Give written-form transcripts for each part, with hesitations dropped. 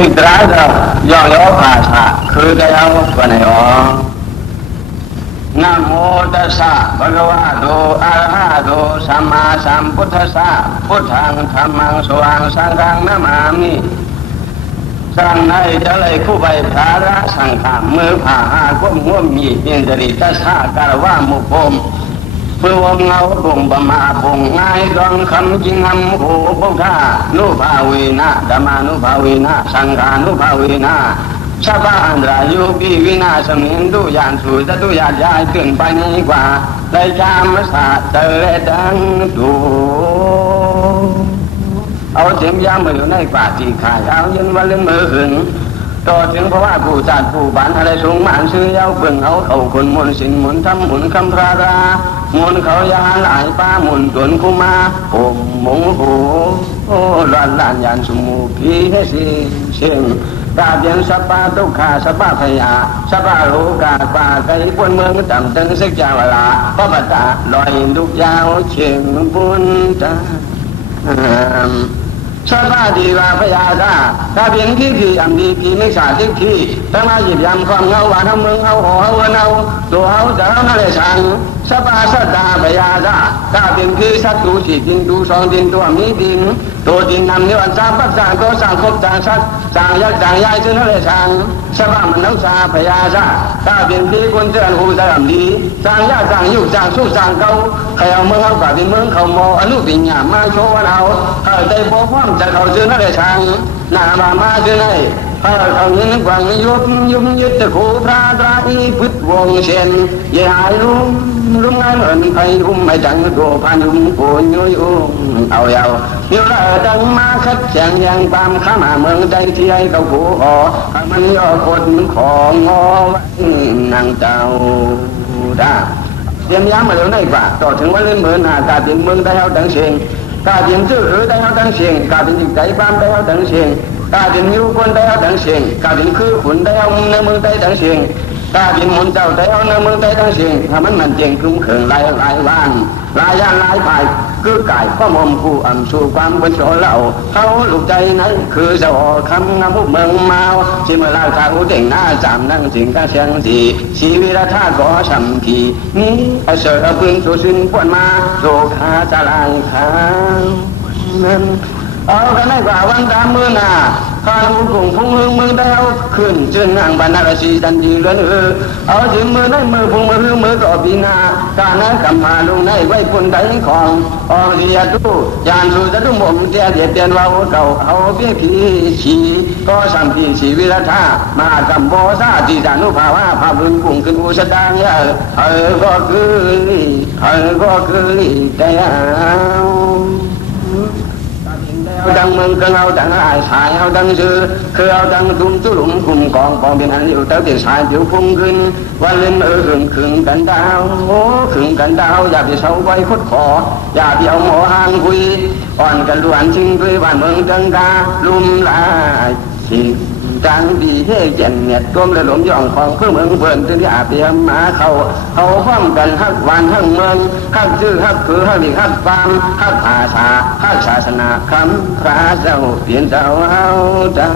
ติดร้ายเราย่อภาษาคือได้เอาตัวไหนอ๋อนะโมตัสสะภะคะวะโตอะระหะโตสัมมาสัมพุทธัสสะพุทธังธัมมังสวงสังฆังนะมามิสังในจะเลยคู่ใบพระราสังขามมือผ่าหาก้มง่วมมีอินทริตัสสะการว่ามุพมเพื่อวงเงาบ่งบมาบ่งง่ายดองคำจิงอำโหพุทธานุภาเวนะธรรมานุภาเวนะสังฆานุภาเวนะสัพพะอันตรายโยปิวินาศมินตุยานสุตตุยาญาเกินไปในกว่าได้จามสาเตระดังดูเอาเสียงยามมาอยู่ในกว่าที่ขายเอายันวันเล่นมือหึงต่อถึงเพราะว่าผู้จัดผู้บ้านอะไรสูงมันซื้อเย้าเบิ่งเอาเขาคนมนสินหมุนทำหมุนคำพระราหมุนเขายาหลายป้าหมุนตวนกุมาผมมงหูโอ้ล้านล้านยานสมุพีให้สิเชียงกาเดียนสัพพะทุกขาสัพพะพยาสัพพะโลกาปาไกปวนเมืองต่ำตึงสักจาวลาพระบัตตาลอยดุกยาวเชียงบุญตาสัพพะดีวาพยาซาถ้าเพียงที่อันดีพีไม่ขาดที่ถ้ามาหยิบยำความเงาหวานเอาเมืองเอาหอเอาเนาตัวเอาจะเอานั่นเลยสั่งสัพพะสัตตาพยาซาถ้าเพียงที่สัตว์สี่ดินดูสองดินตัวมีดินตัวดินนำเนื้อสร้างปัจจัยตัวสร้างครบสร้างสัตว์สร้างยักษ์สร้างยายซึ่งนั่นเลยสั่งสัพพะมนุษย์พยาซาถ้าเพียงที่คนเตือนหูสร้างดีสร้างยากสร้างยุสร้างสู้สร้างเก่าใครเอาเมืองเอาป่าเป็นเมืองเขาโมอนุปิญญามาโชว์เราเขาได้พบความจะเขาซื้อนั่นเลยสั่งหน้ามาซื้อไหนเขาเงินกว่างยุบยึดตะโขพระตราอีพุทธวงเชนยายลุ่มงานเหมือนใครไม่จังตัวพันโกนยุยเอาเยาเดี๋ยวเราดังมาคัดแข่งยังตามข้ามาเมืองใจที่ให้เขาผูหอมันย่อคนของงอวนางเจ้าได้เตรียมย้ำมาเดี๋ยวนี้กว่าต่อถึงวันเล่นเหมือนหากาตินเมืองได้เอาดังเสียงกาตินชื่อหรือได้เอาดังเสียงกาตินจิตใจบ้านได้เอาดังเสียงกาดินยูคนได้เอาดังเสียงกาดินคือขุนได้เอาในเมืองได้ดังเสียงกาดินมุนเจ้าได้เอาในเมืองได้ดังเสียงถ้ามันเจงคุ้มเขิงหลายวันหลายย่านหลายภายคือไก่ข้อมอมผู้อ่ำสู่ความเป็นโสเหล่าเขาลูกใจนั้นคือเจ้าคำงามผู้เมืองเมาชิมลาข้าวเด่งหน้าจามนั่งสิงก้าเชียงสีชีวิตท่าก่อสัมพีนี้เสือปืนสุสินพวนมาโลคาตะลายขาวนั้นเอากันได้กว่าวันตามมือหน้าข้าลูกกลุ่มพุ่งหึงมือได้เอาขึ้นจึงนั่งบรรณาชีดันดีเลื่อนเอาถึงมือได้มือพุ่งมือหึงมือก็ปีนาการนั้นกำมาลงในไว้ปุ่นได้ของออกเรียดูยานสู่จะดุหม่อมเดียเดียนว่าเก่าเอาเพี้ยผีชีก็สัมพีชีวิรธามากำโบซาจีจานุภาวะภาพบุญกุ้งขึ้นอุสดางก็คือแต่เอาดังเมืองก็เอาดังไอ้สายเอาดังซื้อคือเอาดังตุ้มจุ่มกลุ่มกองปองเป็นอันอยู่เต้าติดสายผิวพุ่งขึ้นวันเล่นขึงกันดาวโอ้ขึงกันดาวอย่าไปเสาไว้คดคออย่าไปเอาหมอหางคุยอ่อนกันล้วนชิงด้วยบ้านเมืองดังกาลุ่มลายสิจังดีเฮ่เจนเน็ตก้มและหลงย่องของเพื่อเมืองเพื่อนถึงที่อาเปียมาเขาพร้อมกันฮักวันฮักเมืองฮักชื่อฮักคือฮักดีฮักฟามฮักภาษาฮักศาสนาคำพระเจ้าเปลี่ยนเจ้าเอาจ้า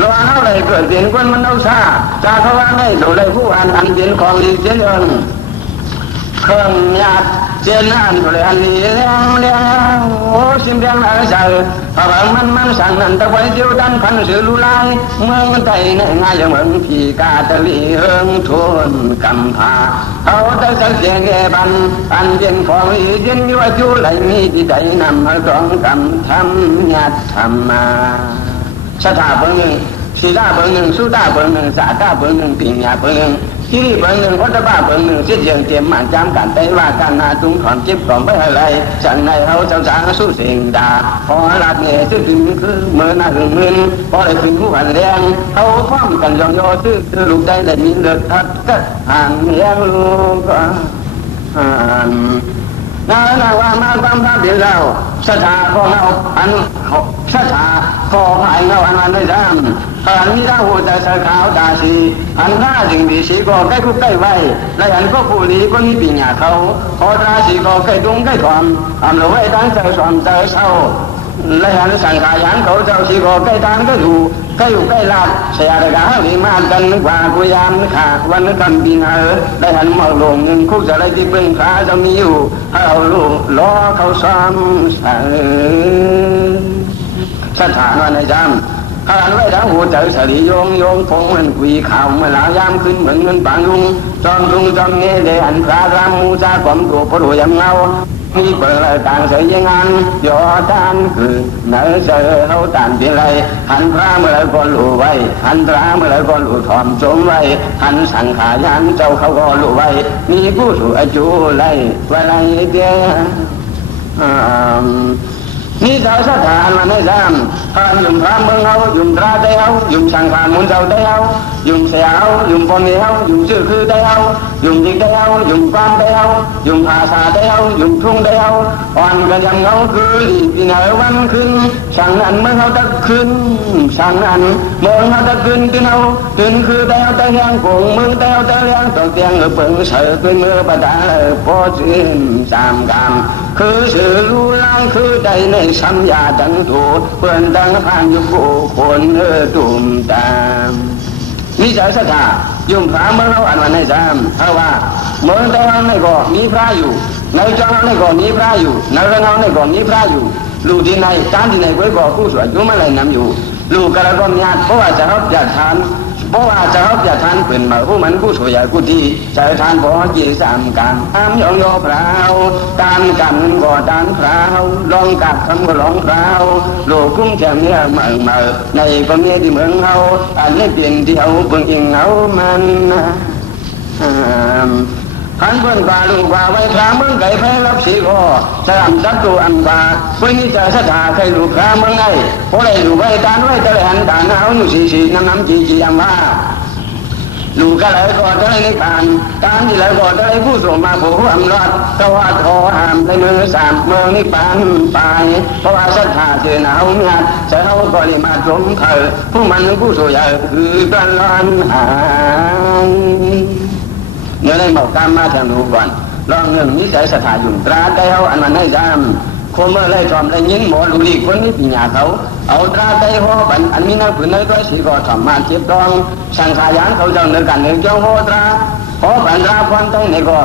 รอเอาอะไรเกิดเปลี่ยนคนมันเอาซาจะเขาว่าให้โดยได้ผู้อันเปลี่ยนของดีเจริญเครื่องยาเจนอันโดยอันนี้เลี้ยงโอ้ชิมเลี้ยงอะไรใส่พระบางมันสั่งนั่นตะไว้เดียวดันพันสือลุลายเมืองไทยในง่ายอย่างเมืองพี่กาตะลีเฮิงทวนกำพาเขาได้สักเสียงแก่บันอันเย็นของอีเย็นยั่วจุไหลมีที่ใดนำมาร้องกำทำยัดทำมาสถาเบิ่งหนึ่งศิลาเบิ่งหนึ่งสุดาเบิ่งหนึ่งสาตาเบิ่งหนึ่งปิญญาเบิ่งหนึ่งที่เบิ่งหนึ่งวัฏบ้าเบิ่งหนึ่งเสียงเจียมหมันจำกันได้ว่าการนาจุงถอนเจ็บก่อนไม่อะไรฉันในเขาเจ้าสาวสู้เสียงด่าพอหลับเงยซื่อถึงคือเมื่อหน้าหึงมึนพอได้ถึงผู้หันแรงเขาพร้อมกันยองโยซื่อคือลูกได้มีเลือดทัดก็ห่างเลี้ยงลูกก็นั่นว่ามาความภาพเดียวเราสถาของเราอันสถาของไอ้เราอันนั้นได้ซ้ำอันนี้ถ้าหัวใจสขาวตาสีอันหน้าสิ่งดีสีก็ใกล้คุกใกล้ไว้และอันก็ผู้นี้ก็มีปีญาเขาพอตาสีก็ใกล้ตรงใกล้ความอันเราไว้ตั้งใจสอนใจเศร้า และหันสังขารเขาเจ้าสีก็ใกล้ทานก็อยู่ใกล้ลาดเสียระกาวิมานกันนึกว่ากุยามนึกขาวันนึกกันบินได้หันมองลงคุกจะอะไรที่เป็นขาจะมีอยู่ให้เอาลูกล้อเขาซ้ำสถานวันในจำขานไว้ทั้งหัวใจสลีโยงพงมันคุยข่าวมาลายามขึ้นเหมือนเงินปางลุงจอมลุงจอมเงี้ยเลยหันพระรามมูจาความตัวพระรวยยำเงามีเปิดต่างเสียงานยอดานคือเนื้อเสือเขาต่างเป็นไรหันพระเมื่อไรก็รู้ไว้หันพระเมื่อไรก็รู้ถ่อมสมไว้หันสังขารยันเจ้าเขาก็รู้ไว้มีผู้สู่อายุไรไว้ไรเดียนี่เจ้าสถานมันให้ซ้ำพานยุ่งพระเมืองเอายุ่งตราได้เอายุ่งสังขารมุนเจ้าได้เอายุ่งเสียเอายุ่งปนเดียวยุ่งชื่อคือได้เอายุ่งจิตได้เอายุ่งความได้เอายุ่งภาษาได้เอายุ่งทุ่งได้เอาอ่อนกันยังเงาคือลีปีเหนือวันขึ้นสั่งนั้นเมื่อเขาตะขึ้นสั่งนั้นเมื่อเขาตะขึ้นขึ้นคือได้เอาแต่ยังโกงมือได้เอาแต่ยังต้องเตียงเปิงเสือขึ้นมือประดาพอชื่นสามกามคือสื่อรู้ล่างคือใดในสัญญาดังถูเพื่อนดังผ่านอยู่ผู้คนตุ่มตามนี่ใจศรัทธายุ่งพระเมื่อเราอ่านวันในจำเพราะว่าเมืองแต่เราในก็มีพระอยู่ในจังหวัดในก็มีพระอยู่ในเรื่องในก็มีพระอยู่ลูกที่ในการที่ในก็ก็ผู้สวยยุ่งมาเลยนำอยู่ลูกกระก็มีญาติเพราะว่าจะรับญาติทานเพราะว่าจะรับญาติทานเป็นมาผู้มันผู้สวยใหญ่ผู้ที่ใจทานพอจีสามการห้ามยองโยพราวการกันก็ดานพราวลองกัดคำก็ลองพราวโลกกุ้งแจ่มเนี่ยเมื่อในก็มีที่เมืองเฮาอันนี้เปลี่ยนที่เอาเพิ่งอิงเอามันขันเพื่อนปลาลูกว่าไว้พระเมืองไก่ไฟรับสีก็สลัมสัตว์อันปลาเพื่อนี้จะสถาใครลูกพระเมืองไงเพราะอะไรลูกไว้ตานไว้ตะเลยหันตาเอาอยู่สีน้ำจีอังว่าลูกก็เลยก็ได้ในการที่เลยก็ได้ผู้ส่งมาผู้อำนาจตะวันทอหามในมือสามเมืองนิพพานไปเพราะว่าศรัทธาเจหนาวเงียบเจ้าก็เลยมาสมเถิดผู้มันผู้ส่วนใหญ่คือกันล้านหางเนื้อในหมอกกามมาแทงดูก่อนลองเรื่องนี้ใจศรัทธาอยู่ตราได้เอาอันมันให้จำคนเมื่อไรจอมได้ยินหมอดูดีคนนี้ปีญาเขาเอาตราได้หัวบันอันนี้นักผืนน้อยก็สีก็ทำมาเจ็บดองสังขารยันเขาจะเนื้อกันเนื้อจ้องหัวตราหัวบันตราพันต้องในก็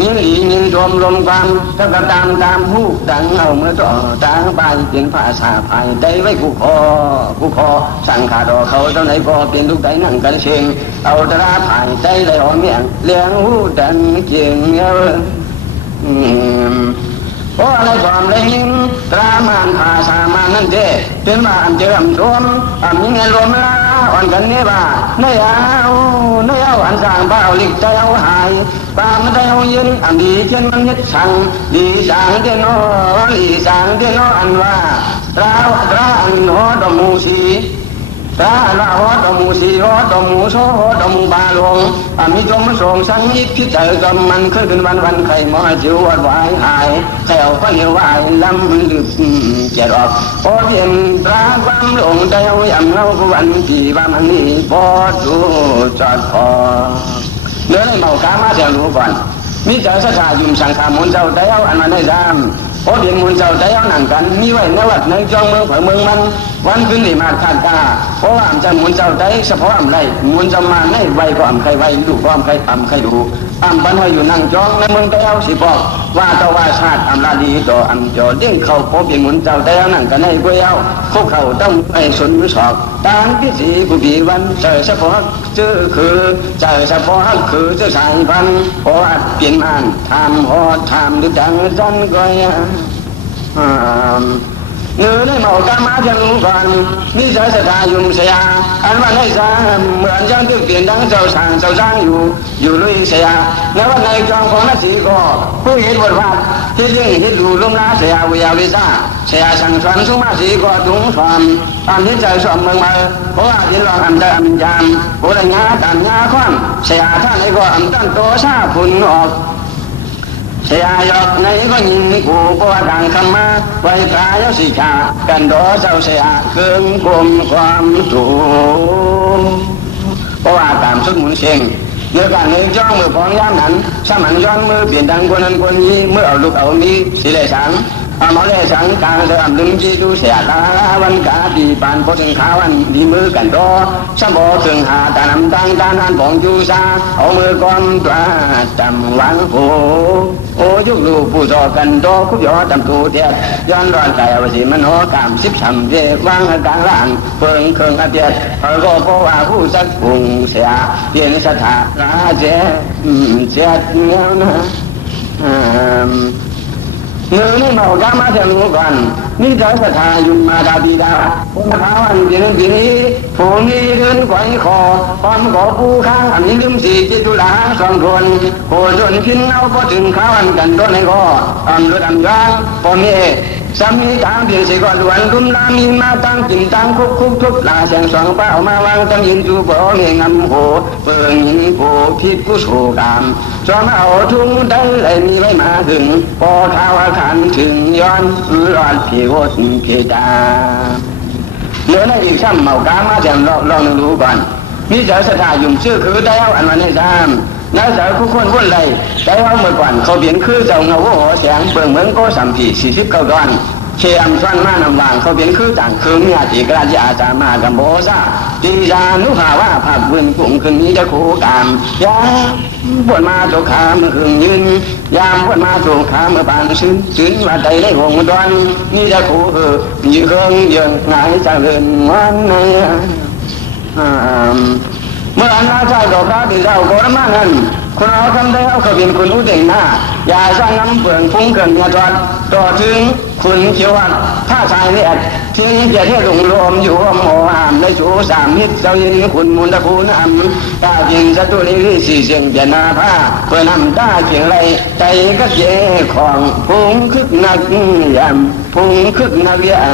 นิ้วหลีนิ้วรวมรวมความถ้ากระตามหูดังเอาเมื่อต่อตาใบเป็นภาษาไทยได้ไว้กูคอสังขารเขาเจ้าไหนก็เป็นลูกได้นั่งกันเชงเอาตราไทยได้เลยหัวเมียงเลี้ยงหูดังเจียงเพราะอะไรความได้ยินตรามานภาษามานั่นเด้เป็นมาอันเจิมรวมมีเงินรวมละอ่อนกันเนี่ยบ้าเนื้อเอาอันสร้างเบาลิกใจเอาหายปามันได้เอายืนอันดีเช่นมันยึดสั่งดีสั่งเดนอันว่าตราอันหัวดมูสีตาละหัวดมูสีหัวดมูโซหัวดมูบาลงมีจมส่งสังยิดคิดใจกำมันขึ้นวันไข่หมอจิ๋ววัดวายหายแถวก็เหนียววายลำลึกเจ็ดออกพอเพียงตราความหลงใจเอาอย่างเราวันที่ว่ามันนี่พอดูจอดพอเนื้อในเมากามาเสียรู้ก่อนมีเจ้าสถายุ่มสังขารมุนเจ้าใจเอาอันมันได้ดำพอเพียงมุนเจ้าใจเอาหนังกันมีไว้ในวัดในจองเมืองเผื่อเมืองมันวันขึ้นนี่มาขาดตาเพราะว่าจะมุนเจ้าใจเฉพาะอะไรมุนจะมาในไว้ก็อ่ำใครไว้ดูก็อ่ำใครดูบันให้อยู่นั่งจองในเมืองแต่เอาสิบอกว่าต่อว่าชาติลาดีต่อจอเลี้ยงเขาพบเพียงหมุนเจ้าแต่เอานั่งกันให้กวยเอาพวกเขาต้องไปสนสอบตามพิธีผู้ผีวันเจอเฉพาะเจอคือเจอสายพันพอเปลี่ยนมานทำดึกดังจันก้อยเนื้อในหมอกามาจะรู้ก่อนนี่ใจศรัทธายุ่มเสียอันว่าในสามเหมือนจังที่เปลี่ยนดังเจ้าสร้างอยู่ลุยเสียแล้วว่าในจองของนักสีก็ผู้เห็นบทบาทที่เลี้ยงที่ดูลุ่มน้าเสียวิยาวิซาเสียสั่งสอนสุมาสีก็ถุงความตอนที่ใจสมเมืองมาเพราะว่าที่ลองอันใจอันยามโบราณงาตันงาควันเสียท่านไอ้ก็อันตั้งโตซาฝุ่นออกเสียยกในก็ยิงกูปวดดังคำมาไว้ตายสิชากันดอเจ้าเสียเครื่องกลมความถูกเพราะว่าตามสุดหมุนเชงเมื่อการเงินจ้องมือพองย่างนั้นสมันย้อนมือเปลี่ยนดังคนนั้นคนนี้เมื่อเอาลูกเอามีสิเลสัง หมอเลสังกาเริ่มดึงจีดูเสียตาวันกาปีปานพอถึงขาวันดีมือกันรอสะบอถึงหาตานำตั้งตานันบ่งจูซาเอามือก้อนตัวจำวันโอยุกลูผู้ต่อกันโตคุบยอจำตูเดียดย้อนร้อนใจเอาสิมันโหกาม13เจวางกลางล่างเพิ่งเครื่องอาเดียดเขาก็เพราะว่าผู้สักพุงเสียเปลี่ยนสถานะเจ็ดเงี้ยนะเนื้อนี่เมากามาเทียมกันนี่ใจศรัทธายุมาดาบีดาคนข้าวันเดียนปีนี้ผู้นี้เดินไขว่คอความก่อผู้ข้างอันนี้ลืมสีจิตุลาสองคนโคจรพินเอาพอถึงข้าวันกันต้นในก็รถยางพอมีสามีทางเพียงสิก่อนวันรุ่มลามีมาตั้งกินตั้งคุกทุบลาเสียงสองเป้ามาวางตั้งยินจูบ่เงงำโหเปิงหินโผพิษกุศลกามจอมเอาทุ่งได้เลยมีไว้มาถึงพอท้าวขันถึงย้อนรอดผิวเพดาเหลือในอีกช่ำเมากามาแจมลองดูก่อนนี่เจอสถายุ่มชื่อคือได้เอาอันวันในด้ามน้าสาวคู่คนวนเลยได้เอาเมื่อก่อนเขาเบียนคือเจ้าเงาหัวแสงเบิ่งเหมือนก็สัมผี49 ดอนเชียมซ้อนมานำวางเขาเบียนคือต่างคือเมียตีกราญาจามากัมโบซาตีจานุภาว่าภาพวินปุ่งขึ้นนี้จะคู่กามยามปวดมาตัวขาเมื่อคืนยืนยามปวดมาตัวขาเมื่อปานซึ้งว่าใจได้หงดอนนี่จะคู่ยืนเครื่องยืนหงายจะเรินวันในเมื่ออันน่าใจดอกพระที่เราโกรมานั้นคุณเอาคำได้เอาขบินคุณอุเด่งหน้าอย่าสร้างน้ำเปลืองฟุ้งเกินกระจอดต่อถึงคุณเขียววัดท่าชายเนี่ยที่เกียรติหลงรวมอยู่หมอหามในชูสามนิดเจ้ายินคุณมุนตะพูนำตาจิงสตุลีสี่เสียงเจนาผ้าเพื่อนำตาเกียงไรใจก็เจของพุงคึกนักยำพุงคึกนักยำ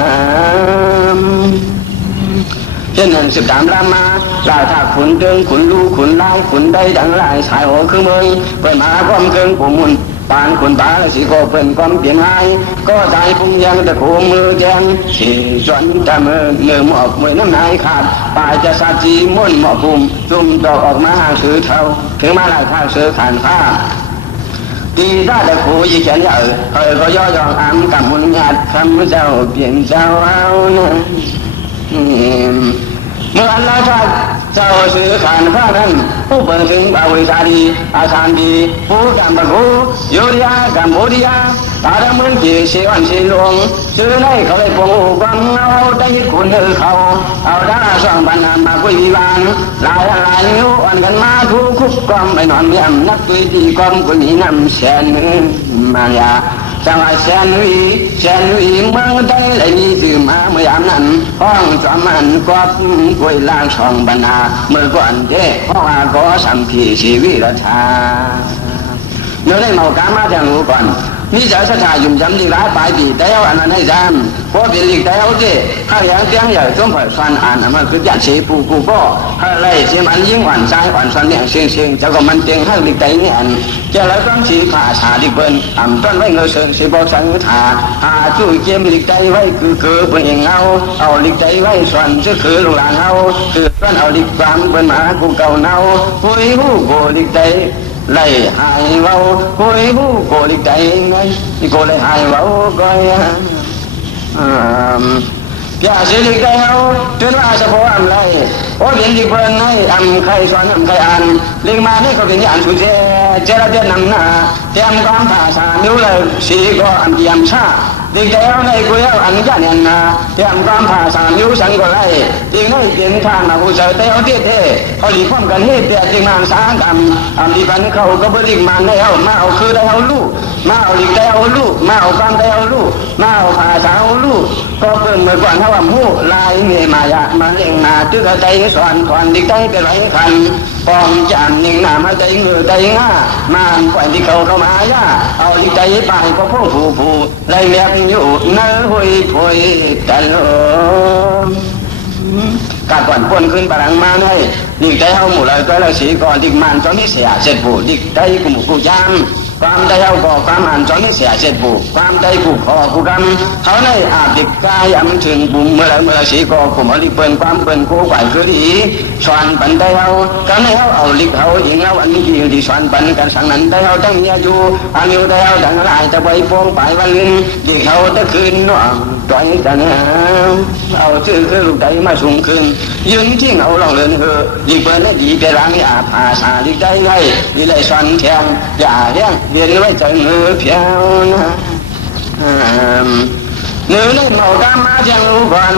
เช่นนั้น13 รามาลายถ้าขุนเดินขุนลูขุนลายขุนได้ดังลายสายหัวคือเมืองเปิดมาความเกินผู้มุนปานขุนตาสีก็เป็นความเปลี่ยนหายก็ใจพุ่งยังแต่โคมือแจงสีจวนแต่มือเนื้อหมอกมือน้ำนายขาดปลายจะสาจีมุ่นหมอกภูมิจุ่มดอกออกมาถือเท่าถึงมาลายข้าเสือขานผ้าตีได้แต่โคยีเขียนใหญ่ก็ย่อยองอ้ำกับมุนหยาดคำเจ้าเปลี่ยนเจ้าเอานะเมื่ออันลาชาเจ้าซื้อขานผ้านั้นผู้เปิดถึงบาวิชาดีอาชานดีผู้กัมพูโยริยากัมพูดิยาตาดำเมืองจีเชวันเชลวงซื้อได้เขาเลยปงบังเอาได้ยึดคุณเขาเอาด้าส่องบันนามาคุยวิวานลายนิ้วอ่อนกันมาทุกคุกกอมไปนอนเยี่ยมนักตุยตีกอมกุนีนำแสนมายาจังหวะแสนวีเมืองใดเลยมีตื่นมาเมื่อยามนั้นห้องจอมันกอบกวยล่างช่องบรรณาเมื่อก่อนเด้พ่ออาก็สัมผีชีวิรชาเนื้อได้เมากามาแต่รู้ก่อนนี่จะสถายุ่มจำดีร้ายปลายปีแต่เอาอันนั้นให้จำเพราะเป็นหลีกแต่เอาเด้ข้าอย่างเตียงใหญ่ต้มผัดฟันอ่านมันคือยัดเสียปูก็อะไรเสียมันยิ่งหวานซ้ายหวานฟันเนี่ยเสียงจะก็มันเตียงให้หลีกแต่เนี่ยอันจะแล้วต้องชี้ผ่าชาดิเบิ้ลอ่ำต้นไว้เงยเสือสีบอสังถาจุ้ยเจียมหลีกแต่ไว้คือเป็นเองเอาหลีกแต่ไว้ส่วนจะคือลูกหลานเอาคือต้นเอาหลีกความเป็นหมากูเก่าเน่าหุยหูโกหลีกแต่ไล่หายเว้าหุยหูโกหลีกแต่ไงนี่โกเลยหายเว้าก็อย่าเสียหลีกแต่เอาจนว่าสะโพกอะไรโอ้เรียนดีเพิ่นให้ใครสอนใครอ่านเรียนมานี่เขาเป็นอ่านสุดเจริญนำหน้าเตรียมความภาษานิ้วเลยสีก็เตรียมชาดีใจเอาในกุยเอาอันนี้เนี่ยนะเตรียมความภาษานิ้วสังก็ไล่ดีในเปลี่ยนทางมาผู้เสด็จเอาเท่เขาหลีกความกันให้แต่จริงมันสางดำดีกันเขาก็บริมันได้เอามาเอาคือได้เอาลูกมาเอาหลีกได้เอาลูกมาเอาความได้เอาลูกมาเอาภาษาเอาลูกก็เกินเมื่อก่อนเขาว่าหูลายเงยมายามาเล่งนาตึกใจสอนก่อนดีใจเป็นไรคันปองจันนิ่งหน้ามาใจเงือใจง่ามันปล่อยที่เขามาย่าเอาหลีกใจไปก็พ่อผู้ไล่เลี้ยงอยู่เนื้อหุยผยตลอดกาดก่อนปนขึ้นปรังมาให้ดิกใจเอาหมู่เลยก็เลยสีก่อนดิกมันตอนนี้เสียเสร็จบุดิกใจกูหมู่กูจำความใจเอาก่อความอ่านตอนนี้เสียเสร็จบุความใจกูขอกูกำเขาในอาบดิกกายมันถึงบุ่มเมื่อไรสีก่อกูมาดิเปิลความเปิลกูไหวคือดี ส่วนปันได้เอากันให้เอาลิกเอายิงเอาอันนี้ที่ส่วนปันกันสั่งนั้นได้เอาตั้งเมียอยู่อันนี้ได้เอาดังไรจะไปโป่งไปวันลืนที่เขาตะคืนน้องต่อยกันเอาชื่อคือลูกใดมาสูงขึ้นยืนที่เอาลองเลินเหอดีเปิดได้ดีไปรังอาภาษาลิกได้ไงดีเลยส่วนแทงอย่าเลี้ยงเรียนไว้ใจมือเพียวนะเนื้อในเมากามาเทียงรู้ก่อน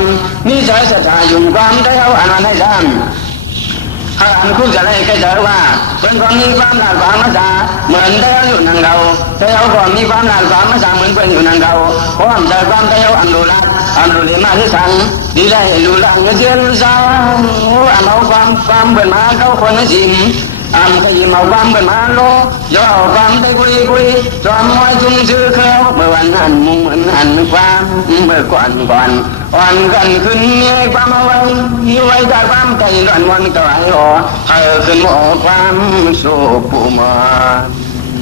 นี่ใจศรัทธาอยู่ความได้เอาอันนั้นให้ซ้ำอันคู่จะได้แค่เจอว่าเป็นความมีความหลากหลายมาจากเหมือนได้เอาอยู่นั่งเราได้เอาความมีความหลากหลายมาจากเหมือนเป็นอยู่นั่งเราเพราะใจความได้เอาอันดูละอันดูเลยมาที่สั่งดีได้ดูละเงินเดือนสาวอันเอาความเป็นมาเขาคนละสิ่งอันก็ยิ่งเอาความเป็นมาโลย่อความได้กุยจอมไว้จุ่มชื่อเขาเมื่อวันนั้นมุ่งเหมือนอันความเมื่อก่อนอ่อนกันขึ้นมีความเอาไว้จากความใจร้อนวันก็ไอ้หอให้ขึ้นหมอความโศกปูมา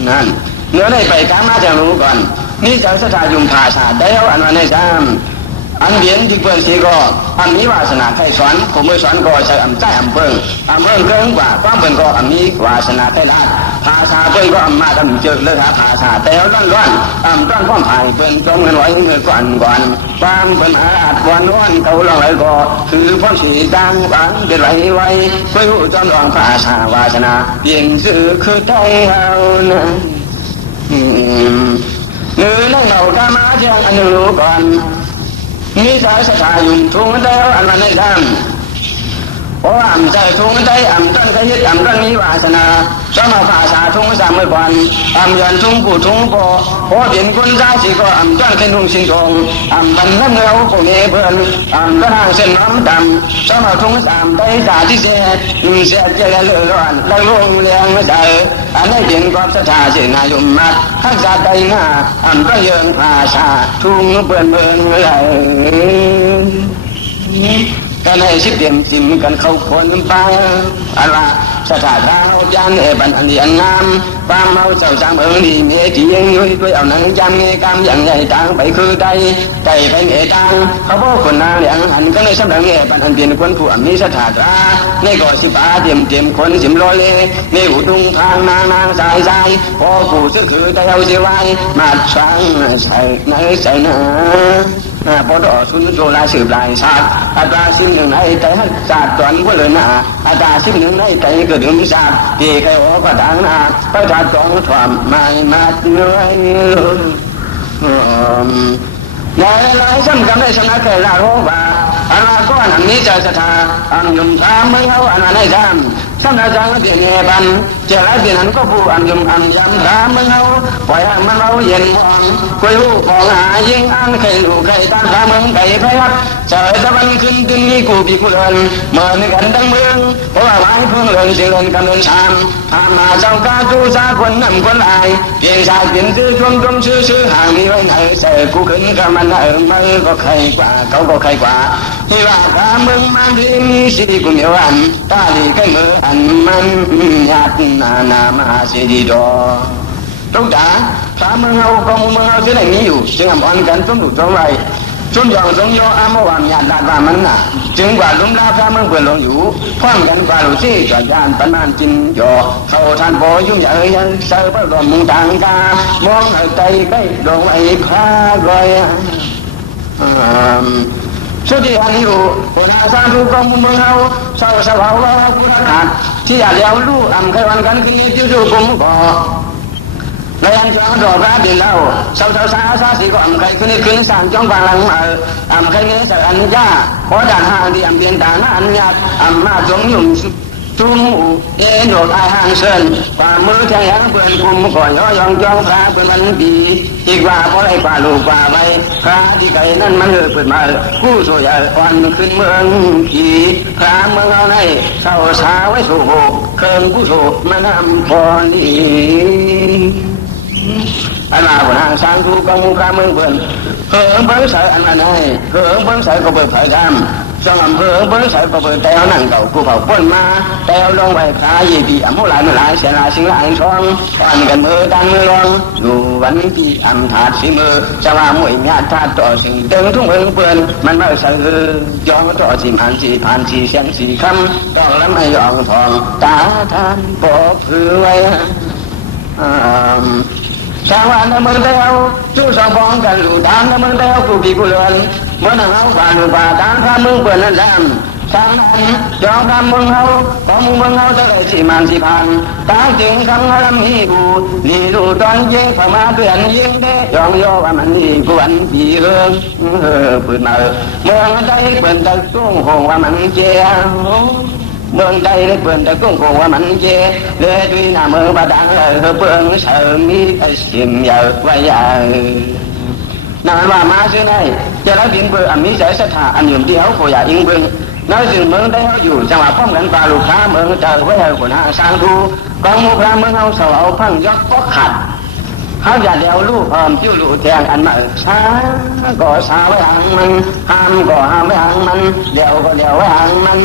นั่นเนื้อได้ไปกามาจะรู้ก่อนนี่จะสถายุมภาษาได้เอาอันวันในซ้ำอันเบียนที่เปิดสีก็อันนี้วาสนาใครสอนผมไม่สอนก็ใช้ใจอำเพิ่งเกินกว่าความเป็นก็อันนี้วาสนาใครละภาษาเพิ่งก็อันมาทำเจอเลยครับภาษาแต่ร้อนต้นความถ่ายเป็นจงเงินไว้เงินก่อนความเป็นอาจวันเขาลองไหลก็คือความสีดังหวานเป็นไหลไว้ไว้หูจอมลองภาษาวาสนาเปลี่ยนชื่อคือไทยเอานะเนื้อในเหล่ากามาเชียงอันรู้ก่อนมีใจศรัทธาอยู่ทุ่งได้อันนั้นให้ได้เพราะอ่ำใจทุ่งได้อ่ำต้นก็ยึดอ่ำต้นนี้วาสนาสมาภาษาทุ่งสามเมื่อก่อนอ่ำยันทุ่งผู้ทุ่งพอเพราะเห็นคนใจสิก็อ่ำต้นเป็นทุ่งสิงทองอ่ำบันน้ำเงาพวกนี้เพื่อนอ่ำต้นหางเส้นน้ำดำสมาทุ่งสามได้จ่าที่เสียเจริญเลื่อนร้อนแล้วลงเลี้ยงใจอันนี้เห็นความศรัทธาเสียนายุมมัดทั้งใจได้หน้าอ่ำก็เยินภาษาทุ่งเปื่อนไหลกันให้สิบเดียมจิมกันเข้าคนไปอะไรสถาดาวจานเอบันอันเดียนงามความเมาเจ้าจางเอิงดีเมียที่ยังยุยด้วยเอาหนังจำเงยกำอย่างใหญ่ต่างไปคือใจไปเงยต่างเขาบอกคนนางเหลียงหันก็เลยสำหรับเงยบันอันเดียนคนผู้อันนี้สถาดาในก่อสิบาเตรียมคนสิมลอยเลในหูดุงทางนางสายพอผู้ซึ่งคือใจเอาเสียไว้มาช้างใส่ในใจนะพอต่อสุนโจลาสืบลายศาสตร์อาตาสิบหนึ่งในใจหัดศาสตร์ตอนก็เลยนะอาตาสิบหนึ่งในใจก็ดื่มศาสตร์ที่ใครโอ้ก็ต่างนะพระธาตุของความไม่มาเหนื่อยในหลายสำคัญในชนะแก่ละโรบาอันก็อันนี้ใจศรัทธาอันยุ่งทำไม่เอาอันนั้นให้ทำสำนักจังเดียงเงบันเจ้าไรเดียนั้นก็ผู้อันยุ่งอันยำทำไม่เอาปล่อยมันเอาเย็นมองคุยหูปองหายิงอันใครดูใครตั้งขาเมืองไก่พยัดเจอตะวันขึ้นตึงนี่กูปีกูเดินเมื่อนึกกันตั้งเมืองเพราะว่าไว้เพิ่งเดินเสียงกันเดินชามทำมาเจ้ากาจูซาคนนำคนลายเปลี่ยนชาเปลี่ยนชื่อจมชื่อห่างมีไว้ไหนเสือกูขึ้นกับมันมือก็ใครกว่าเขาก็ใครกว่าที่ว่าขาเมืองมันที่มีสิริกุมเยาวันตาลีกันมืออันมันญาตินามาสิริดอทุกด่าขาเมืองเอากองเมืองเอาที่ไหนนี้อยู่จึงอ่อนกันสมดุลสมไรจุนยองสงโยอามวามญาติลาดว่ามันน่ะจึงกว่าลุมลาพระเมืองเปลือนลงอยู่พร้อมกันกว่าลุซี่จอดยานปนานจินยอเข้าทานบ่ยุ่งใหญ่ยันเสือพระรวมมุงทางกามองเอาใจใกล้ดวงไอ้ข้ารอยสุดที่อันอยู่คนอาสาทุกกองเมืองเอาเศร้าเราผู้ขาดที่อยากเลี้ยวลู่อ่ำเคยวันกันที่จิ้วจู่กุมบ่ในอันจ้องดอกราบินเล่าเศร้าซาสีก็อ่ำใครขึ้นสางจ้องบางหลังอ่ำใครเงี้ยใส่อันย่าพอด่านห่างที่อ่ำเบียนด่านอันญาติอ่ำมาจงยุ่งทุ่มเอ็นโดดไอห่างเส้นฝ่ามือแทงยังเพื่อนคุมก่อนย่องจ้องพระเพื่อนมันดีอีกว่าเพราะไรกว่าลูกกว่าไปพระที่ไก่นั่นมันเปิดมาผู้สวยอ่อนขึ้นเมืองขี่พระเมืองเอาในเศร้าสาไว้สู่เคิงผู้โสมานำพรดีอันมาบนทางสร้างทุกกองมุกาเมืองเพื่อนเพิ่งใส่อันนั้นให้เพิ่งใส่ก็เปิดเผยกัน trong làm hương với sợi bờ bờ teo nàng cầu cụ phật quân ma teo long bài khá gì bị ẩm lại sẽ lại sinh lại xoang còn gần mưa đang mưa loang dù vẫn chỉ ẩm thạt xí mưa sao mà mũi nhạt thạt trọ sinh tương thung hương vườnมันมาใส่ย้อนtrọสิผ่านสีเสียงสีคำต้องแล้วไม่ยอมทองตาทานบอกคือไว้ชาวานเมืองเดียวจู่สองฟองกันหลุดทางเมืองเดียวกูปีกูเลือนเมื่อหนังเอาผ่านป่าทางข้ามึงเปิดนั่นดำทางนั้นยอมทำมึงเอาของมึงเอาจะได้สิมันสิพันตาจึงคำว่ามีกูนี่ดูตอนเย็นพม่าเปลี่ยนยิงได้ยองโยว่ามันนี่กูวันปีเรื่องปืนมาเมืองใจเปิดตะตุ้งหงว่ามันเจ้าเมืองใจได้เปิดตะตุ้งหงว่ามันเจ้าเลยด้วยหน้าเมืองบาดังเปิงเสริมมีไอ้สิมยาวไว้ยนั่นว่ามาซื้อไหนจะได้บินเบอร์อันนี้ใช้สถาอันหนึ่งเดียวกูอยากอิงเบิ้งน้อยสิ่งเมืองได้อยู่จังหวะป้องกันปลาลูกค้าเมืองเจอไว้ให้คนหาสร้างดูกองมูพระเมืองเอาเสาเอาพังยกก็ขัดเขาอย่าเลี้ยวลูกพร้อมจิ้วลูกแทงอันมาซาก็ซาไว้ห่างมันห้ามก็ห้ามไว้ห่างมันเลี้ยวก็เลี้ยวไว้ห่างมัน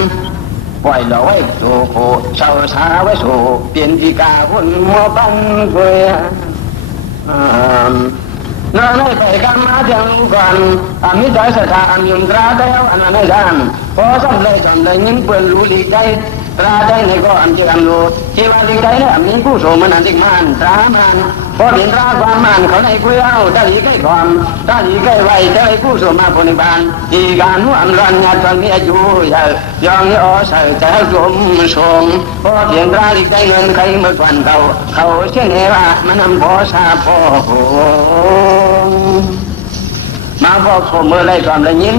ปล่อยเราไว้สู่โคเสาซาไว้สู่เปลี่ยนปีกาคนมัวปั้นเกยน้าไม่ไปกันมาจังก่อนอามิใจสถาอามิมตราได้เอาอันนั้นไม่ได้พอสำเร็จจำได้ยินเปิดรู้ดีใจตราได้ในก็อันเจริญรู้ที่ว่าดีใจเนี่ยมีผู้สมันอันดิมันตรามันพอเห็นตราความมันเขาในกุ้ยเอาได้ดีใกล้ความได้ดีใกล้ไว้ได้ผู้สมาปนิบาลอีการหัวอันรันยัดตอนนี้อายุยองย่อใส่ใจกลมสงพอเห็นตราดีใจเงินใครเมื่อวันเขาเช่นนี้ว่ามันนำพอซาพอมาพอผมเมื่อไรความละยิ้ม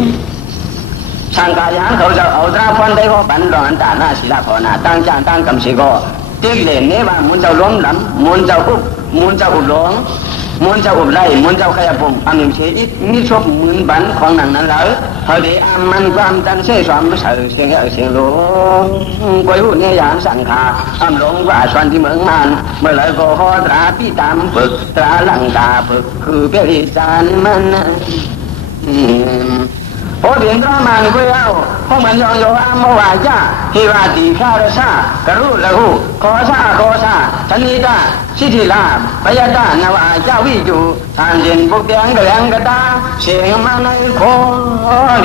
ช่างกายางเขาจะเอาตราฟันได้ก็บันรอนตาหน้าศิลาพอนาตั้งจานตั้งกำสีก็ติ๊กเหล่นนี้ว่ามุนเจ้าล้มหลังมุนเจ้าอุบมุนเจ้าอุบหลงมุนเจ้าอุบไล่มุนเจ้าขยับปุ่มอันหนึ่งเสียอิดมิชบมืนบันของหนังนั้นแล้วพอดีอามันความตันเสียสวมเสือเสียงเสียงหลงกวยหุ่นเนี่ยยานสังขาอันหลงว่าส่วนที่เมืองมันเมื่อไรก็ฮอตราพี่ตามฝึกตราหลังตาฝึกคือเปรีจานมันพอเห็นตรามันก็เอาเพราะมันยองโยอามว่าจ้าที่ว่าตีข้าวซากระรู้ละหูขอซาชนิดาสิทธิลาพยาดานว่าเจ้าวิจูทานเด่นพวกแดงกระแดงกระตาเสียงมาในโค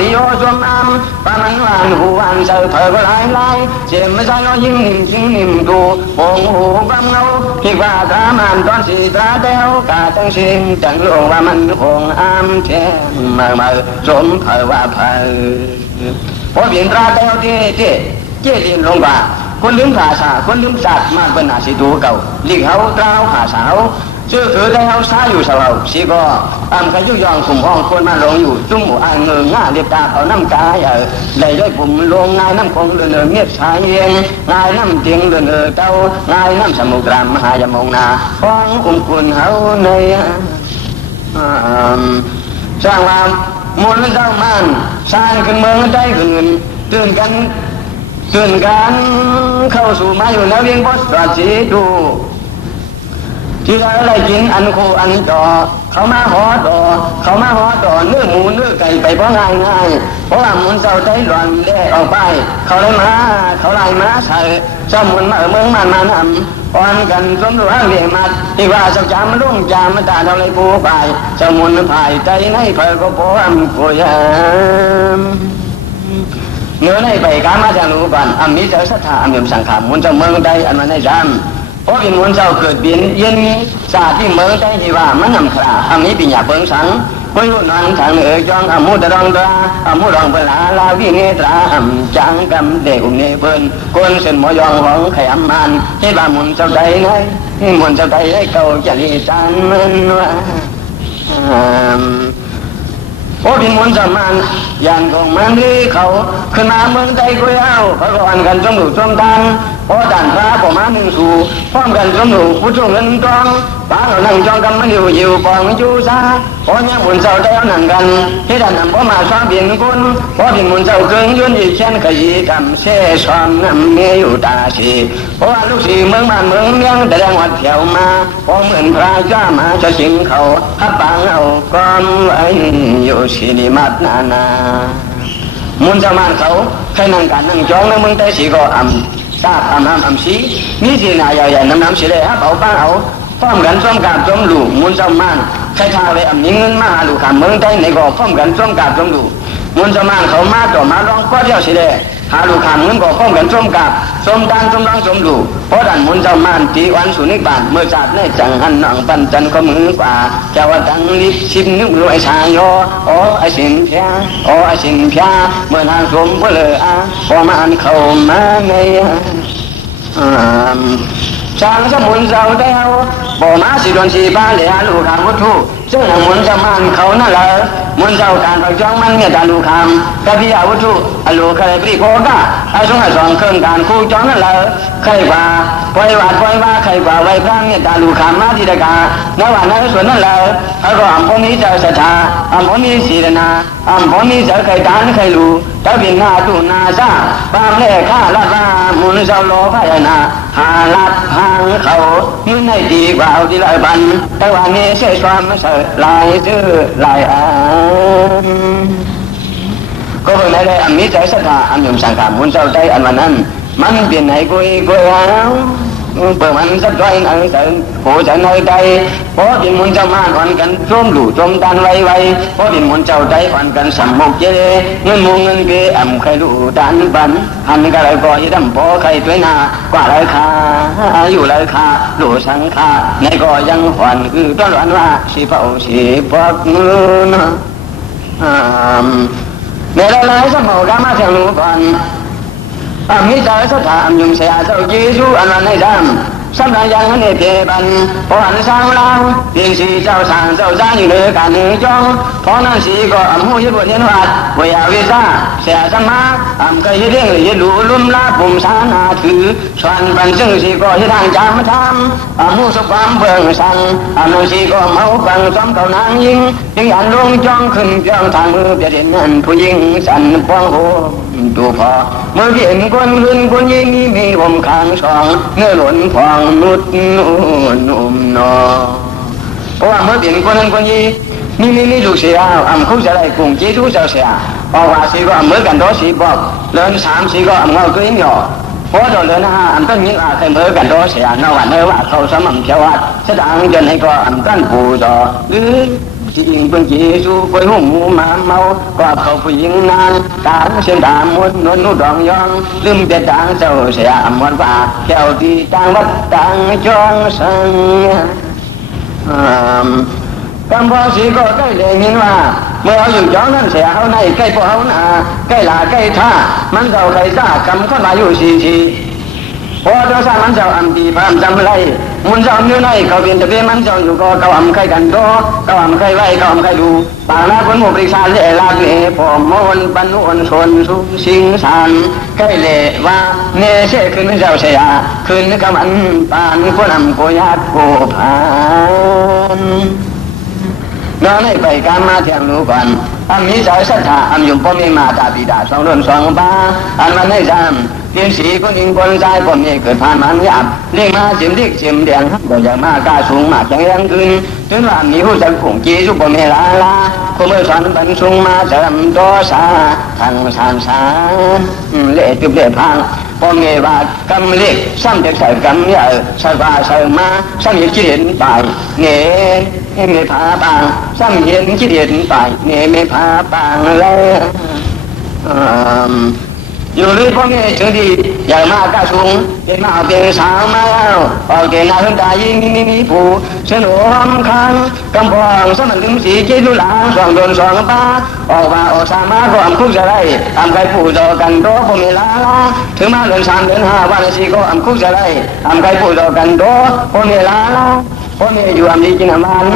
ลิโยสมอามปามันวันหูวันเสือเผยก็ลายเสียงไม่ใช่เรายิ้มนิ่มดูโป่งหูบังเงาที่ว่าตรามันตอนสีตราเดวกาตั้งเสียงจังหลวงว่ามันโป่งอามเช่มาสมเผยว่าเผยพอเห็นตราเดวเจ๊ดินลงว่าคนลืมภาษาคนลืมศาสตร์มาเป็นอาชีพตัวเก่าลิเขาตราภาษาชื่อคือได้เขาซาอยู่สาวสิก็ขยุยองขุมห้องคนมาลงอยู่จุ่มหัวเงือง่าเรียบตาเขาน้ำกายเลยด้วยปุ่มลงง่ายน้ำคงเรือนเงียบชายเย็นง่ายน้ำเตียงเรือนเต้าง่ายน้ำสมุทรมหายมงนาฟังคุณเขาในสร้างความมนต์เจ้ามันสร้างขึ้นเมืองได้ขึ้นตื่นกันเข้าสู่มาอยู่แล้วเรียงบอสราศีดูที่เราได้ยินอันโคอันต่อเขามาหอต่อเนื้อหมูเนื้อไก่ไปเพราะง่ายเพราะว่ามันเจ้าใจหล่อนแดดออกไปเขาไล่มาใส่เจ้ามุนมาเมืองมันนำอ่อนกันสมรู้ห้างเลี้ยงมัดที่ว่าเจ้าจามรุ่งจามตาเท่าไรผู้ไปเจ้ามุนภายใจในเผยก็พอมกุยเนื้อในใบกามาจะรู้ก่อนอันนี้เจอสัทธาอันยมสังขารมุนเจ้าเมืองใดอันมันได้จำเพราะอินมุนเจ้าเกิดเบียนเย็นศาสตร์ที่เมืองใดที่ว่ามันนำคราอันนี้ปิญญาเบิ้งสังพยุนันทางจองอมุตรองตราอมุรองเปลาลาวิเนตราจังกำเดอุเนเบิ้นคนเส้นมอยองของขยำมันที่ว่ามุนเจ้าใดไงมุนเจ้าใดให้เก่าจะรีจานมันว่าโอ้ดินมุนสมานยันของมันที่เขาขึ้นมาเมืองใจกุยเอาพระกอนกันจมหลุดจมตังพอด่านพระพอมาหนึ่งสู่พร้อมกันจมหลุดผู้ช่วงเงินตองป้าเรานั่งจองกันมันอยู่ปองจูซาพอเนี่ยมุนเจ้าได้เอาหนังกันที่ด่านนำพอมาสร้างเบียนคนพอดินมุนเจ้าเกินยืนอีกเช่นขยีกำเสสอมน้ำเมียอยู่ตาสีเพราะว่าลูกสีเมืองบ้านเมืองเมียงแต่แรงวัดเที่ยวมาพอเหมือนพระเจ้ามาจะสิงเขาฮับปังเอาก้อนไว้อยู่สิริมัดนา มุนจะมาเขาใครนั่งกันนั่งจ้องแล้วมึงได้สีก็ทราบสีนี่สินายใหญ่น้ำสีเลยฮะเอาป้าเอาพร้อมกันซ้อมกาบซ้อมดูมุนจะมาใครทาเลยยิงเงินมาดูขามเมืองได้ในก็พร้อมกันซ้อมกาบซ้อมดูมุนจะมาเขามาต่อมาร้องก็เดียวสิเลยหาดูขามเงินก็พร้อมกันซ้อมกาบซ้อมดังซ้อมร้องซ้อมดูเพราะดันมุนจะมาตีวันสุนิบาตเมื่อจัดในจังหันหนังปันจันก็มือกว่าเจ้าดังลิบชิมนึกรวยชายโยโอ้ไอสินเพียโอ้ไอสินเพียเมื่อนางสมเพื่อเลยพอมาเข้ามาในช่างสมุนเจ้าเดียวบ่มาสิโดนสีบ้าเลยลูกขามวัตถุซึ่งมุนจะมันเขานั่นแหละมุนเจ้าการประจ้องมันเนี่ยตาลูกขามกะพิยาวัตถุลูกใครปรีโกก้าไอ้สองไอ้สองเครื่องการคู่จ้องนั่นแหละใครว่าปล่อยว่าใครว่าไว้พระเนี่ยตาลูกขามมาที่ตะกาในวันนั้นส่วนนั่นแหละเขาก็อัมพนี้เจ้าศรัทธาอัมพนี้ศีลนาอัมพนี้เจ้าใครตานใครรู้เจ้าบินหน้าตุนาซาปามเล่ข้าลัดว่ามุนเจ้าโลภายนาหาลัดหางเขายืนให้ดีกว่าเอาที่ลายบันแต่ว่านี้เสียความเสียลายซื้อลายก็เพื่อในได้อันนี้ใจศรัทธาอันยมสังขารมุนเจ้าใจอันวันนั้นมันเปลี่ยนให้กุยเอาเปิดมันสักร้อยหนึ่งเสร็จโหจะในใจเพราะดินมุนเจ้ามาอ่อนกันร่วมหลู่จมตันไวเพราะดินมุนเจ้าใจอ่อนกันสัมมุกเจเงินมุงเงินเกอำใครรู้ดันบันหันก็เลยก่อยิ่งพอใครด้วยหน้ากว่าเลยขาอยู่เลยขาหลู่สังขาในก็ยังหวนคือต้นวันว่าสีเผาสีปอกเงินในหลายๆสมัยก็มาเสียงรู้ก่อนมิจฉาสถานยุงเสียเจ้าเยซูอันนั้นให้ดำสัมผัสยังให้เทบันพอหันสร้างเราเพียงสีเจ้าสร้างเจ้าจ้างอยู่เลยการหนึ่งจ้องเพราะนั้นสีก็หูยึดบทเรียนวัดวิยาวิชาเสียสมาเคยเรื่องยึดหลุลุ่มลาปุ่มสานาถือส่วนบันซึ่งสีก็ยึดทางจามทำหูสุความเบิ่งสั่งนั้นสีก็เมาบังซ้อมเก่านางยิงยังยันลงจ้องขึ้นจ้องทางมือเปลี่ยนนั้นผู้ยิงสั่นป้องโหดูพอเมื่อเห็นคนลื่นคนยิงมีผมข้างสองเนื้อหล่นพองนุดนุ่มนอเพราะว่าเมื่อเห็นคนนั้นคนยิงมีลูกเสียเขาจะได้กุ้งจีดูเจ้าเสียเพราะว่าสีก็เมื่อกันโดสีบอกเลินสามสีก็เงาตัวหย่อเพราะโดนเลินห้าต้นยิ่งใครเมื่อกันโดเสียนวันเนื้อว่าเขาสมั่นเชียวว่าแสดงจนให้ก็ต้นปูจอหรือจริงเป็นจีจูไปหุ่มมาเมาก็เขาผู้หญิงนานตาเส้นดามุนนดองยองลืมแต่ดังเจ้าเสียมวนว่าแก้วที่จังวัดดังจองสังกำพอสีก็ใกล้เลยเห็นว่าเมื่อเอาอยู่จ้องนั้นเสียเขาในใกล้พวกเขาหน้าใกล้หลาใกล้ท่ามันเราใครซ่ากำเข้ามาอยู่สีพอเราสร้างมันเจ้าอันดีพามจำไรมุนเจ้าอยู่ในเขาเปลี่ยนแต่เปลี่ยนมันเจ้าอยู่ก็เขาใครกันโตเขาใครไว้เขาใครดูต่างหน้าคนหมู่ปริชาเล่ลาเล่พอมนปันนวลชนสุสิงสานใกล้เล่ว่าเนเช่ขึ้นเจ้าเสียขึ้นกำมันปานคนนำโกยาดโกผานน้องให้ไปการมาเที่ยงรู้ก่อนมีใจศรัทธายุ่งพ่อมีมาตาบิดาสองเรื่องสองบ้ามันให้จำเพียงสีคนยิงคนใจผมมีเกิดผ่านมันหยาบเลี้ยงมาจิมดิกจิมเดียงบ่อยากมากล้าสูงมากแข็งแรงขึ้นจนว่ามีหูจักผงจีสุผมมีลาคนเมื่อสอนบรรทุงมาเจิมโตสาทางสานสารเละจุบเละพังผมมีว่ากำเล็กซ้ำจะใส่กำใหญ่ใส่ว่าใส่มาซ้ำยังคิดเห็นไปเงี้ยไม่พาปางซ้ำเห็นคิดเห็นไปเงี้ยไม่พาปางเลยอยู่หรือพ่อแม่ถึงดีใหญ่มากกระสูงเป็นมาเป็นสาวมาแล้วออกเกณฑ์ขึ้นตายิ่งมีผู้เสนอหอมคันกำพองสมันลืมสีเจดุหลางสองโดนสองป้าออกมาออกสามาก็อำคุกจะได้อำใครผู้ต่อกันโตพ่อแม่ลาถึงมาเดือน3 เดือน 5วันสีก็อำคุกจะได้อำใครผู้ต่อกันโตพ่อแม่ลาพ่อแม่อยู่อำดีกินมัน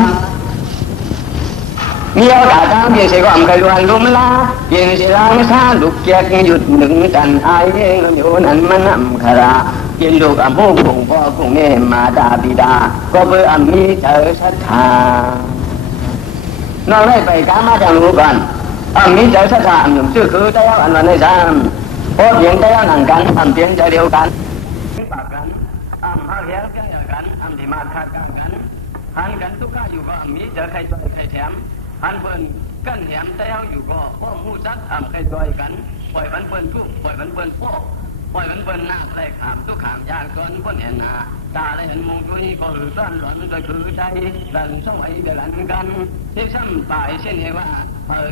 มีโอกาสทางเพียงเสียก็อำใครล้วนลุ่มลาเพียงเสียล้างซาลูกแจกหยุดหนึ่งกันอายเองอยู่นั้นมันนำคาราเย็นลูกอำผู้คงพ่อคงแม่มาดาบิดาก็เพื่ออำมีเธอศรัทธาน้องได้ไปการมาจากรู้กันอำมีเธอศรัทธาหนุ่มชื่อคือเจ้าอันวันในสามพอเพียงเจ้าหนังกันอำเพียงใจเดียวกันปากกันอำเขาเหี้ยกันอำที่มาคาดกันหันกันทุกข้าอยู่ก็อำมีเธอใครตัวใครแถมหันเพิ่น กันแหมแต่เอาอยู่ก็พ่อมูจักใครต่อยกันปล่อยมันเปิ้นทุกปล่อยมันเปิ้นพ่อปล่อยมันเปิ้นหน้าแปลกขามทุกขามยากจนพ้นเห็นหน้าตาได้เห็นมุงตุยก็หรือต้อนหลอนก็คือใจดันส่งไอ้เดือดกันที่ซ้ำตายเช่นว่า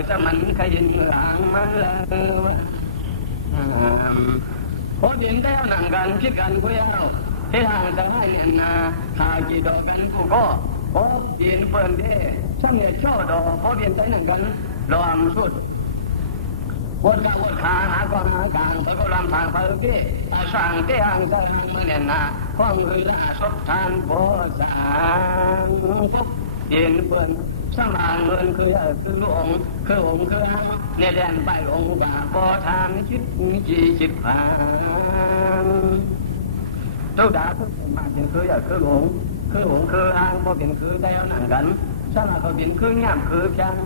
จะมันขยินหลังมันเลยพอเดินแล้วนั่งกันคิดกันคุยเอาที่ทางจะให้เรียนนาหากี่ดอกกันกูก็พอเดินเปิดได้ซ้ำเนี่ยช่อดอกพอเดินใจนั่งกันรอมสุดวนกะวนขาหากองหากลางเพื่อก็ลำทางเพื่อที่สร้างที่ทางจะทางเมื่อเรียนนาห้องคือละศพทานโบสานพบเดินเปิดสมางเงินคือหลวงคือองค์คือเนี่ยแดนไปองค์บาปอทานคิดจิตผ่านเจ้าดาทุกคนมาเป็นคือหลวงคืออ้างพอเป็นคือได้เอาหนังกันสมาเขาเป็นคือง่ามคือจัง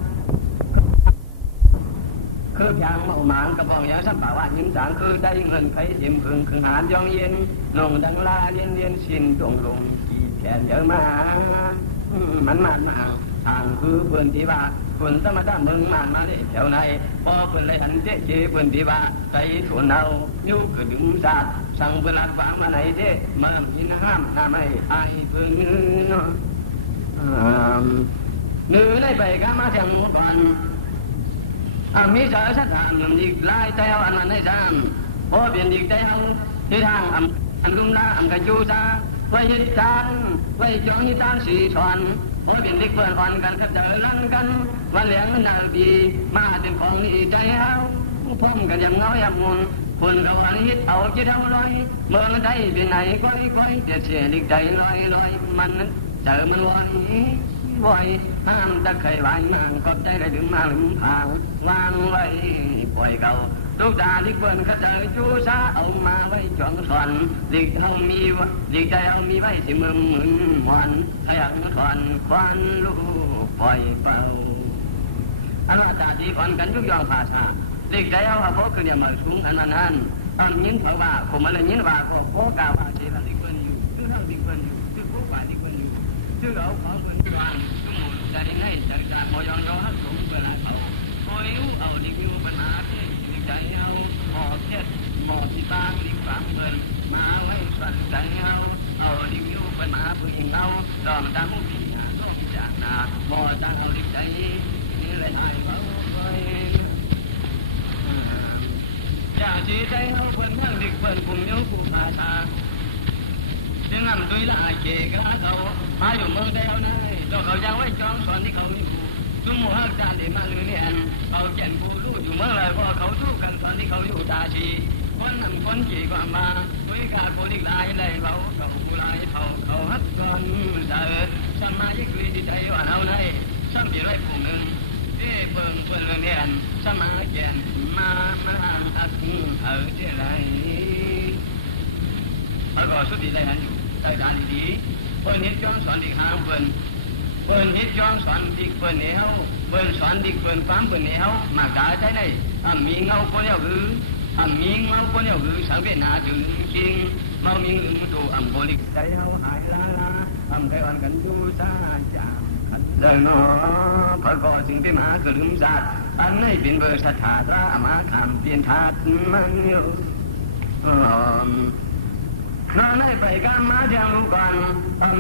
คือพางเมาหมางกระบอกอย่างสัมปะว่ายิ้มจางคือได้เงินไผ่ยิ้มพึงคือหานยองเย็นลงดังลาเลียนสินตรงลงกี่แขนเยอะมามันทางคือเพื่อนที่ว่าคนธรรมดาเมืองมาได้แถวไหนพอเพื่อนเลยอันเจ๊เพื่อนที่ว่าใจส่วนเอาอยู่คือดึงซาสั่งเพื่อนหลักฝังมาไหนเจ๊มาหินห้ามน้ำไม่ไอเพื่อนเนื้อได้ไปก็มาเสียงก่อนมีสารสัตว์อีกหลายแถวอันนั้นให้ซ้ำพอเปลี่ยนอีกแถวที่ทางอันลุ่มน้ำกันจูซาไว้ยึดทางไว้จองยึดทางสีสอนพอเปลี่ยนเด็กเพื่อนอ่อนกันก็เจอลันกันวันเหลียงมันดาวดีมาเป็นของนี่ใจเอาพ่อมกันยังเงาอย่างมุนคนเราอันยึดเอาจิตเอาลอยเมื่อมันได้เป็นไหนก้อยเดี๋ยวเสียดิกใจลอยมันนั้นเจอมันบ่อยห้ามตะไคร้ใบมันก็ใจได้ถึงมาถึงทางวางไว้ปล่อยเก่าลูกตาดิเปิ้นเขาเจอจูซาเอามาไว้จองสอนดิกเอามีดิกใจเอามีไว้สิมึงวันขยันสอนควันลูกปล่อยเป่าอันว่าตาดีก่อนกันยุกยองภาษาดิกใจเอาพวกคือเนี่ยมาสูงอันนั้นตอนยินเขาว่าผมมาเลยยินว่าก็โคกาว่าเจริญดิเปิ้นอยู่คือเฮาดิเปิ้นอยู่คือโคกว่าดิเปิ้นอยู่ชื่อเอาของเปิ้นวางใจในจากมอยองยอหักสูงเวลาเขาคอยเอาดิวิวปัญหาที่ดิใจเอาหมอเท็ดหมอที่ตั้งดิฝังเงินมาไว้สั่นใจเอาดิวิวปัญหาผู้หญิงเอาดอมตามุขีนาโลกจากนาหมอจะเอาดิใจนี่เลยให้เขาคอยอยากจีใจเอาเพื่อนเพื่อนดิเพื่อนกลุ่มโยกุภาชาจึงนำด้วยละเกกระเขามาอยู่เมืองเดียวนะเจ้าเขายังไว้จองสอนที่เขามีผู้ซุ้มหัวจานเดมาลือเนี่ยเขาแก่นผู้รู้อยู่เมื่อไรพอเขาสู้กันตอนที่เขาอยู่ตาชีคนนั้นคนจีกว่ามาด้วยกาโกลิกลายเลยเขาผู้ลายเขาฮัดก่อนเสือสมายิกวิจิตใจว่าเอาในซ้ำที่ไรผู้หนึ่งที่เบิ่งเพื่อนเนี่ยสมาแก่นมาอัดเท่าไรแล้วก็สุดที่ได้หันอยู่ได้ทานดีเปิ้นฮิตย้อนสอนดิข้าวเปิ้นฮิตย้อนสอนดิเปิ้นเหนียวเปิ้นสอนดิเปิ้นความเปิ้นเหนียวมากาใช่ไหมมีเงาคนเดียวคือมีเงาคนเดียวคือสังเกตหาถึงจริงเมามีตัวบริใจเฮาหายละใครอ่อนกันดูซาจามเลยเนาะพอก่อสิ่งที่มาคือลืมศาสตร์อันนี้เป็นเบอร์สถาตรามาคำเปลี่ยนธาตุมันอยู่น้าได้ไปการมาเที่ยวลูกกัน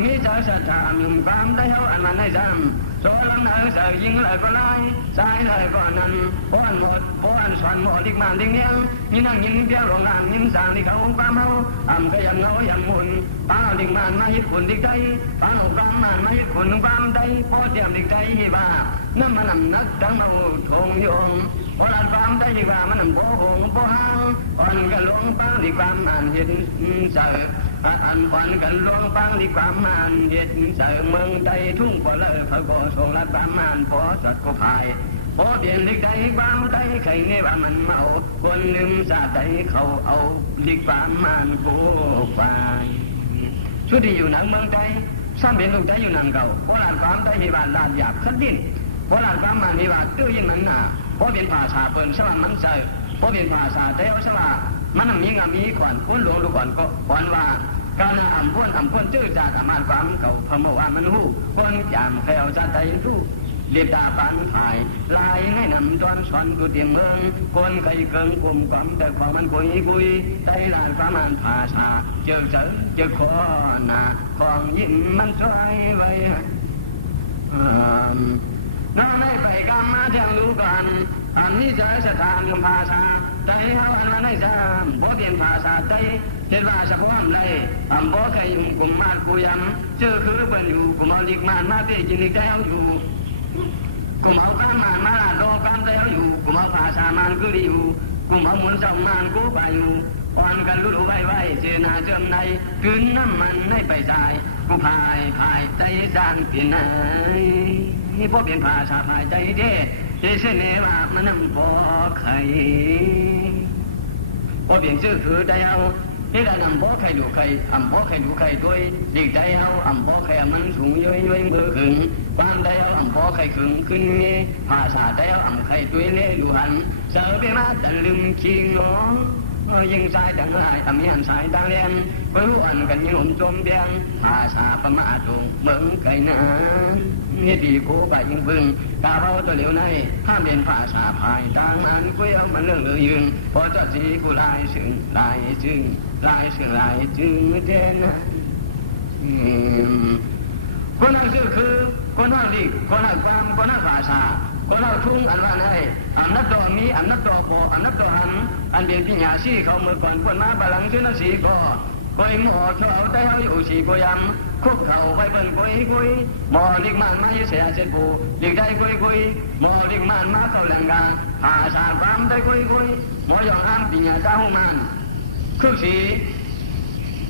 มีใจศรัทธามีความได้เท่าอันมันได้ซ้ำโซลังนั้นใส่ยิงเลยก็ไล่สายเลยก็นั้นป้อนหมดป้อนสอนหมดอีกมาดิ้งเนี้ยยินนั่งยินเปี้ยโรงงานยินสางที่เขาองค์ความเฮาก็ยังเงายังหมุนป้าดิ้งมันมายึดขุนดิ้งใจป้าองค์ความมันมายึดขุนความใจพอเทียมดิ้งใจว่าน้ำมันนำนักจังเราทงยงพอหลังความได้ดีกว่ามันนำโบหงโบหางอ่อนกันหลวงป้าดีความมันเห็นเสืออันอ่อนกันหลวงป้าดีความมันเห็นเสือเมืองใจทุ่งพอเลยพระโกศลรัตความมันพอสัตว์ก็พายพอเปลี่ยนดิกใจความใจใครเงี้ยว่ามันเมาคนลืมซาใจเขาเอาดิกความมันโบไปชุดที่อยู่หนังเมืองใจซ้ำเป็นลูกใจอยู่หนังเก่าเพราะหลังความใจมีบานลานหยาบขัดดินเพราะหลังความมันมีบานตื้อยินมันหนาเพราะเป็นภาษาเปิลสวรรค์มันเสือเพราะเป็นภาษาเทวสวรรค์มันมีงามีก่อนคุณหลวงดูก่อนก็ก่อนว่าการอ่ำพ้นจื้อจากอามาความเก่าพมว่ามันหู้คนจามแฝวจะใจทู เรียบตาปานถ่ายลายให้นำตอนสอนกูเตรียมเมืองคนใครเกิงกลุ่มความแต่ความมันคุยใจลายประมาณภาษาเจอขอหน้าของยิ้มมันสวยไว้น้องไม่ไปกำมาเที่ยงรู้กันอันนี้จะสถานภาษาใจเขาอันวันไหนจะบ่เปลี่ยนภาษาใจเห็นว่าเฉพาะอะไรบ่เคยยุ่งกลุ่มมากูยำเจอคือเป็นอยู่กลุ่มเอาลิกมาเตี้ยจินิกใจเอาอยู่กลุ่มเอาการมาโลการใจเอาอยู่กลุ่มเอาภาษามันคือดีอยู่กลุ่มเอาหมุนส่งมันกูไปอยู่อ่อนกันรู้ไว้เจอหน้าเชื่อมในคืนน้ำมันให้ไปใจกูพายใจจานเปลี่ยนไหนพวกเปลี่ยนภาษาพายใจเด้เจเสเนว่ามันน้ำพอไข่พวกเปลี่ยนชื่อคือใจเอาที่ได้นำพอไข่ดูไข่พอไข่ดูไข่ด้วยดีใจเอาพอไข่มันสูงย้อยมือขึงบ้านได้เอาพอไข่ขึงขึ้นนี่ภาษาได้เอาไข่ด้วยเลี้ยอยู่หันเจอไปมาแต่ลืมจริงเนาะยิงสายดังหายยันสายดังแรงไปรู้อันกันยิ่งหนุ่มจมแดงภาษาประมาทงเมืองไก่นานี่ดีโคไปยิงพึ่งตาเบาตัวเหลวในห้ามเรียนภาษาภายทางมันคุยเอามันเรื่องเลยยืนพอจะสีกูลายซึ่งลายจึงเด่นคนนั้นคือคนนั้นดีคนนั้นความคนนั้นภาษาคนเราทุ่งอันว่าไงอันนับต่อมีอันนับต่อโบอันนับต่อหันอันเดียนพิญญาสีเขาเมื่อก่อนคนมาบาลังชื่อนักสีก็คอยหมอเช่าได้เขาอยู่สีก็ยำคุกเข่าไปเป็นคุยหมอลิกมันมาอยู่เสียเสร็จปูลิกได้คุยหมอลิกมันมาเข้าแหล่งกลางภาษาความได้คุยหมอยองอ้ามพิญญาเจ้ามันคือสี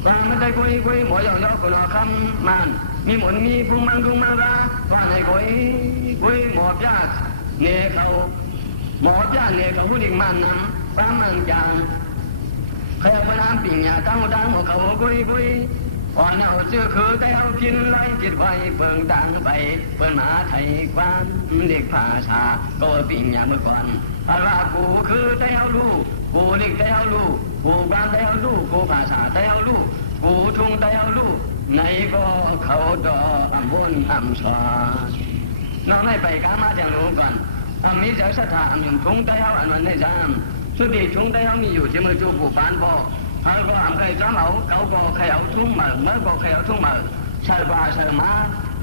ความไม่ได้คุยหมอยองย่อกุลคำมันมีหมุนมีพุ่งมังราว่าในคุยหมอจ้าเนี่ยเขาหมอจ้าเนี่ยเขาผู้ดิ่งมันนำป้ามันจางใครเอาน้ำปิ่งยาตั้งดังเขาคุยอ่อนเอาเชื่อคือได้เอากินไล่จิตไว้เปิงดังไปเปิดมาไทยความเด็กภาษาก็ปิ่งยาเมื่อก่อนภาษากูคือได้เอาลูกกูเด็กได้เอาลูกกูบ้านได้เอาลูกกูภาษาได้เอาลูกกูทุ่งได้เอาลูกในก็เขาดอวนสวาน้องให้ไปกามาจะรู้ก่อนมีเจ้าสถานหนึ่งทุ่งได้เอาอันวันในจามสุดที่ทุ่งได้เอามีอยู่ที่มือจูผู้ปานบ่เขาก็เคยจ้าเอาเขาก็เคยเอาทุ่งมาเมื่อก็เคยเอาทุ่งมาเชิญบาเชิญมา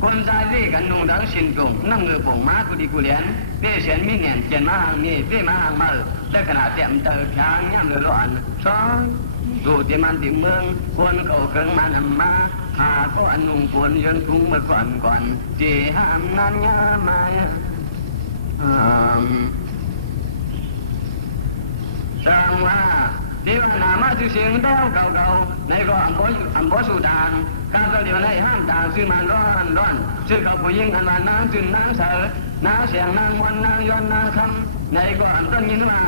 คนใจดีกันนุ่งดังสินตุงนั่งเงือป่งมากุดีกุเลียนเบี้ยเสียนมีเนียนเจนมานี่เบี้ยมามาได้ขนาดเต็มเตอร์ช้างย่ำเรือร้อนซ้อนดูที่มันที่เมืองคนเขาเกิงมานำมาหาก็อันนุ่งควรยืนทุ่งเมื่อก่อนจีห้ามงานยามาจังว่าดีว่านามาชื่อเสียงเต้าเก่าในก็อัมพสุดานการก็เดียวในห้ามด่าซื้อมาร้อนชื่อเขาผู้หญิงอันว่านางจึนนางเสือนางเสียงนางวันนางย้อนนางคำในก็อันต้นยินว่า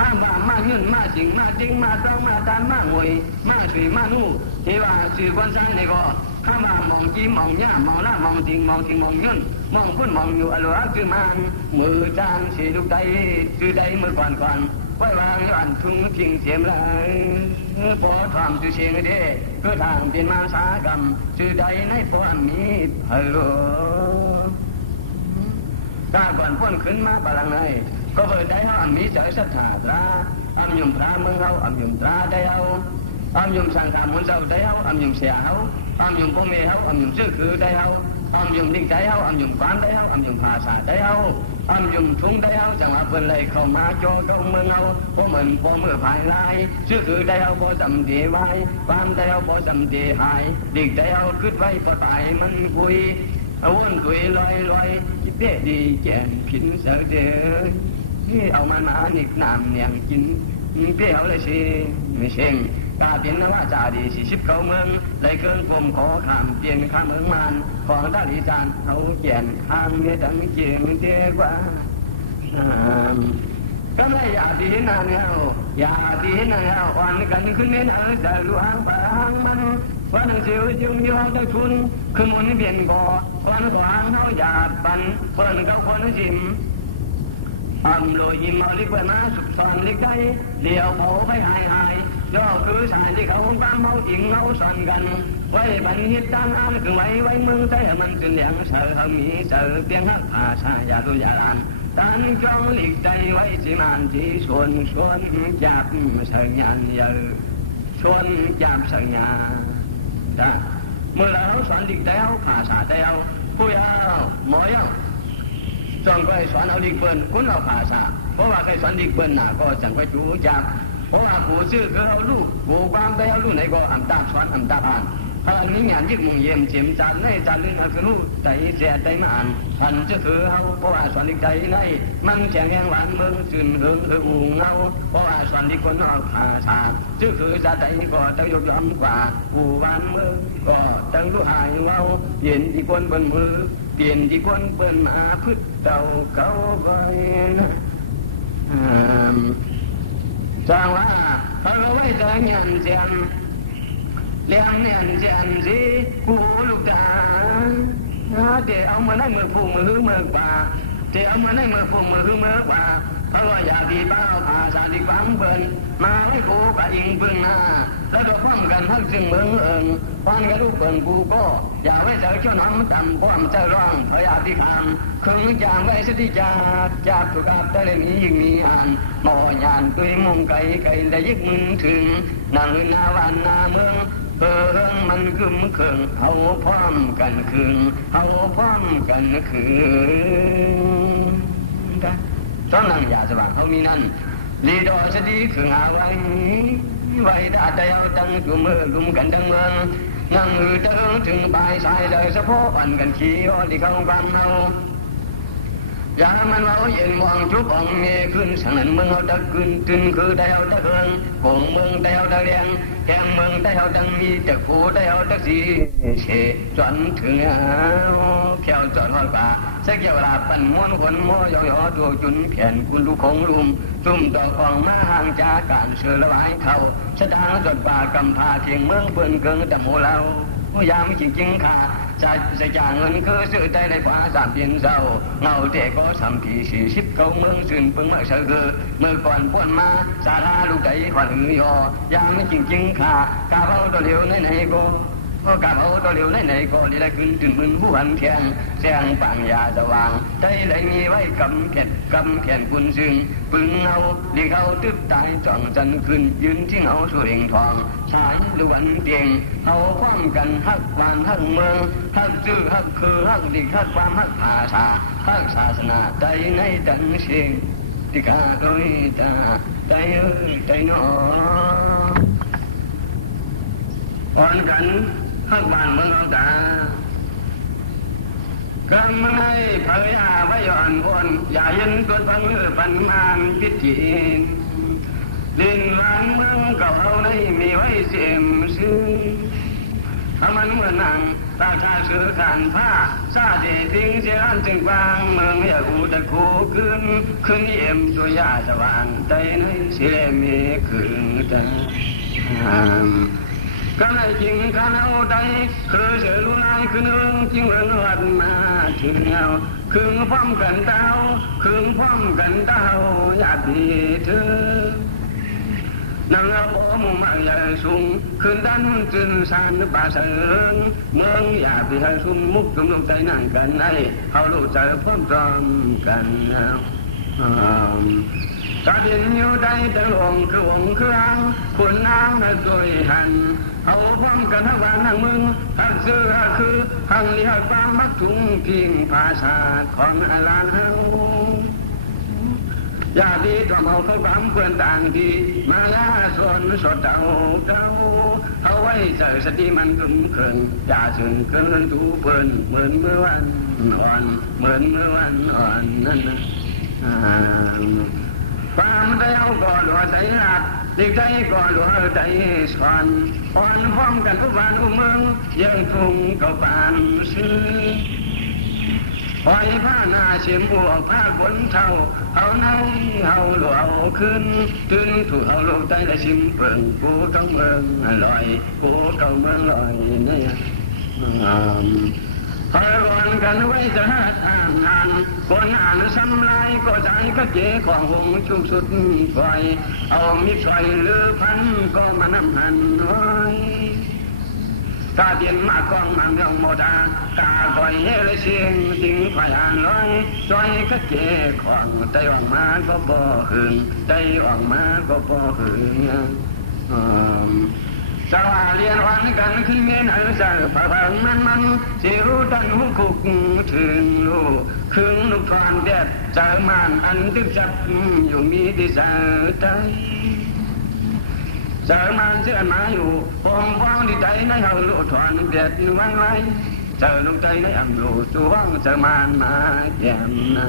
ห้ามบ่ามาเงินมาสิงมาจริงมาต้องมาตานมาหวยมาสุยมานู่ที่ว่าสื่อคนใช้ในก็ห้ามบ่ามองจีมองย่ามองละมองจริงมองเงินมองพุ่นมองอยู่อร่อยคือมันมือจางสีลูกใดคือใดเมื่อก่อนไว้วางย้อนทุ่งทิ้งเสียมไรพอทำชื่อเสียงเด้ก็ทางเป็นมาสากรรมชื่อใดในพอมีฮัลโหลตาก่อนพ้นขึ้นมาบาลังในก็เปิดได้เขามีเจอสัทธาตรายุมพระเมืองเขายุมตราได้เอายุมสังขารมันเจ้าได้เอายุมเสียเขายุมพ่อแม่เขายุมชื่อคือได้เอายุมดิ้งได้เอายุมความได้เอายุมภาษาได้เอายุมทุ่งได้เอาจังหวะเปิดเลยเข้ามาโจก็เมืองเอาพอเหมือนพอเมื่อภายไล่ชื่อคือได้เอาพอจำเดียไว้ความได้เอาพอจำเดียหายดิ้งได้เอาขึ้นไว้ปะไปมันคุยวนคุยลอยคิดเด็ดดีแก่นผินเสดที่เอามันมาหนิกน้ำเนียงกินเปรี้ยวเลยสิไม่เช่งกาเปลี่ยนว่าจ่าดี40เขาเมืองเลยเกินกลมขอข้ามเปลี่ยนข้ามเมืองมันของตาลีจานเขาแก่นข้างเนี่ยดังเจียงเดียกว่าก็ไม่อยากดีนานแล้วอยากดีนานแล้วอ่อนกันขึ้นเน้นแต่รู้หางปางมันวันเสียวจึงยอมได้ทุนคือมันเปลี่ยนก่อวันก่อหางเขาอยากปันเปิ้นเขาคนจิมโลยิมเอาลิกไว้มาสุดสอนลิกได้เดี๋ยวเขาไปหายย่อคือสายที่เขาบ้าเมาจริงเขาสอนกัน ไว้บันฮิตด้านอันคือไว้มึงแต่มันเป็นเลี้ยงเสือเขามีเสือเพียงหักผาชายาตุยาลานตันจองหลีกใจไว้สิมานที่ชวนจับเสือยันเยอะชวนจับเสือยันจ้าเมื่อเราสอนหลีกใจเอาผาชาใจเอาผู้ยาวหมอยเอาจองไปสอนเอาหลีกเบิ้ลคุณเอาผาชาเพราะว่าเคยสอนหลีกเบิ้ลน่ะก็จังไปจูจับเพราะว่าผู้ชื่อคือเอาลูกผู้ความได้เอาลูกไหนก็อันตาสอนอันตาผ่านถ้าอันนี้งานยึดมุ่งเยี่ยมเฉียมจันในจันลื่นอันคือรู้ใจเสียใจมาอ่านพันจะคือเอาเพราะว่าสอนอีกใจในมันแข็งแรงหวานเมืองสื่นหึงคืออู่เงาเพราะว่าสอนอีกคนนอกภาษาจะคือจะใจก็จะยกย่องกว่าอู่หวานเมืองก็ตั้งรู้หายเงาเย็นที่คนบนมือเปลี่ยนที่คนเปิ้นอาพึ่งเต่าเก่าไปจางว่าเขาไว้ใจเงียนเจียนเลี้ยงเนียนเจียนสิกูลูกตาเดี๋ยวเอามาได้มือผู้มือมือป่าเดี๋ยวเอามาได้มือผู้มือมือป่าเขาก็อยากดีเป้าผาสาดีฟังเปิ้นมาให้กูกับอิงเปิ้นหน้าแล้วก็พร้อมกันทั้งซึ่งเมืองฟันกับลูกเปิ้นกูก็อย่าไว้เจอเจ้าน้ำต่ำความเจ้าร้องพยาธิคำคึงจางไว้สติจากถูกอับได้เลยมียิ่งมีอ่านหมอยานตุยมุงไก่ได้ยึกถึงนางนาวันนาเมืองมันคึมเคืองเอาพร้อมกันคืนเอาพร้อมกันคืนตอนนั้นยาสว่างเขามีนั่นลีดอสดีคือหาไว้ดาใจเอาตั้งจุ่มลุมกันดังเมืองนั่งเดินถึงปลายสายเลยสะโพกปั่นกันขี้อ้อที่เขาบังเอาอย่ามันว่าเย็นมองชุบอ่องเมขึ้นสังนั้นเมืองเอาตะขึ้นตึนคือได้เอาตะเฮืองโป่งเมืองได้เอาตะเลียงแข่งเมืองได้เอาดังมีตะคูได้เอาตะสีเชจนถึงแก้วจอดหอดป่าสักเกี่ยวลาปั่นม้วนขนม้อยอตัวจุนแขนคุณดูคงลุมซุ่มต่อของมาห่างจากการเสือละไว้เขาสถานจดป่ากำพาเทียงเมืองเปิ้นเกิงแต่โมเรายามจริงๆค่ะจะจ่ายเงินคือซื้อใจในฟ้าสามเพียนเศร้าเงาเตะก็สามผี40เขาเมืองสื่นปึงเมื่อเช้าคือเมื่อก่อนป้วนมาสาราลูกใจขวัญหือยอยามจริงๆค่ะกาเบาตัวเดียวไหนก็กาเบาตัวเดียวไหนก็ลีได้ขึ้นถึงมือผู้หันแขนแสงปัญญาสว่างใจเลยมีไว้กำแขนคุณซึ่งปึงเอาดีเขาตึกตายจ่องจันขึ้นยืนที่เอาสุเรงทองสายล้วนเตียงเอาความกันฮักวานฮักเมืองฮักชื่อฮักคือฮักดิฮักความฮักภาษาฮักศาสนาใจในดังเสียงที่กาโดยตาใจนออ่อนกันฮักบ้านเมืองเอาตากำมันให้ภรรยาไว้อ่อนวนอย่าเย็นตัวฟังปันมานพิจิตดินวานเมืองเก่าได้มีไว้เสียมซื้อถ้ามันเมื่อนั่งตาชาซื้อขันผ้าซาเดทิ้งเสียอันจึงวางเมืองอย่าอูตะโคขึ้นเยี่ยมตัวยาสว่างใจในเสียมีคืนตากันไอ้จริงกันเอาใจคือเสือลุนายคือเนื้อจริงเรื่องวัดมาถึงเอาคืนพร้อมกันเต้าคืนพร้อมกันเต้าอยากดีเธอนางเอาบ่มุ่งมั่นใหญ่สูงคืนดันจึงสานป่าเสริงเมืองอยากไปให้สุ่มมุกจุ่มลงใจนั่งกันไอ้เขารู้ใจพร้อมตอมกันตาดินอยู่ใดแต่หลงคือหงคืออ้างคนอ้างนั้นโดยหันเอาพร้อมกันทั้งวันทั้งมึงหักซื้อหักคือหังนี้หักความมักถุงพิงภาษาของอาลาเฮาอย่าดีตัวเขาความเพื่อนต่างที่มาลาส่วนสดเต่าเขาไว้เจอสติมันกึ่งเขิงอย่าสึงเกินตูเปิ่นเหมือนเมื่อวันอ่อนเหมือนเมื่อวันอ่อนนั่นความได้เอาก่อนหัวใจหักดีใจก่อนหัวใจสอนอ่อนพร้อมกันทุกวันทุกเมืองยังทุ่งกับปานซื้อปล่อยผ้าหน้าเสียมหัวผ้าขนเท่าเอาเน่าเอาหลวเอาขึ้นตื่นถูกเอาลงใจและชิมเปิ่งกูต้องเมืองลอยกูต้องเมืองลอยเนี่ยพอวันกันไว้จะทางงานคนอ่านซ้ำลายก็ใจก็เจ๋ของหงชุกสุดปล่อยเอามีซอยหรือพันก็มานำหันไว้ต กาเตียนมากองมังยองโมดากาคอยเฮลเสียงติงคอยอ่านร้อยซอยก็เจ๊ของใจออกมาก็บ่หึงใจออกมาก็บ่หึงสวาเรียนวันกันขึ้นเมียนเอาใจพังมันสิรู้ตันหูคุกถึงลูกคึงลูกทอนเด็ดเจอมันอันตึกจับอยู่มีที่เจอใจเจอมันเชื่อมาอยู่ปองฟ้องที่ใจในเฮาลูกทอนเด็ดวางไว้เจอลูกใจในอ่ำลูกตัวว่างเจอมันมาแย่มนะ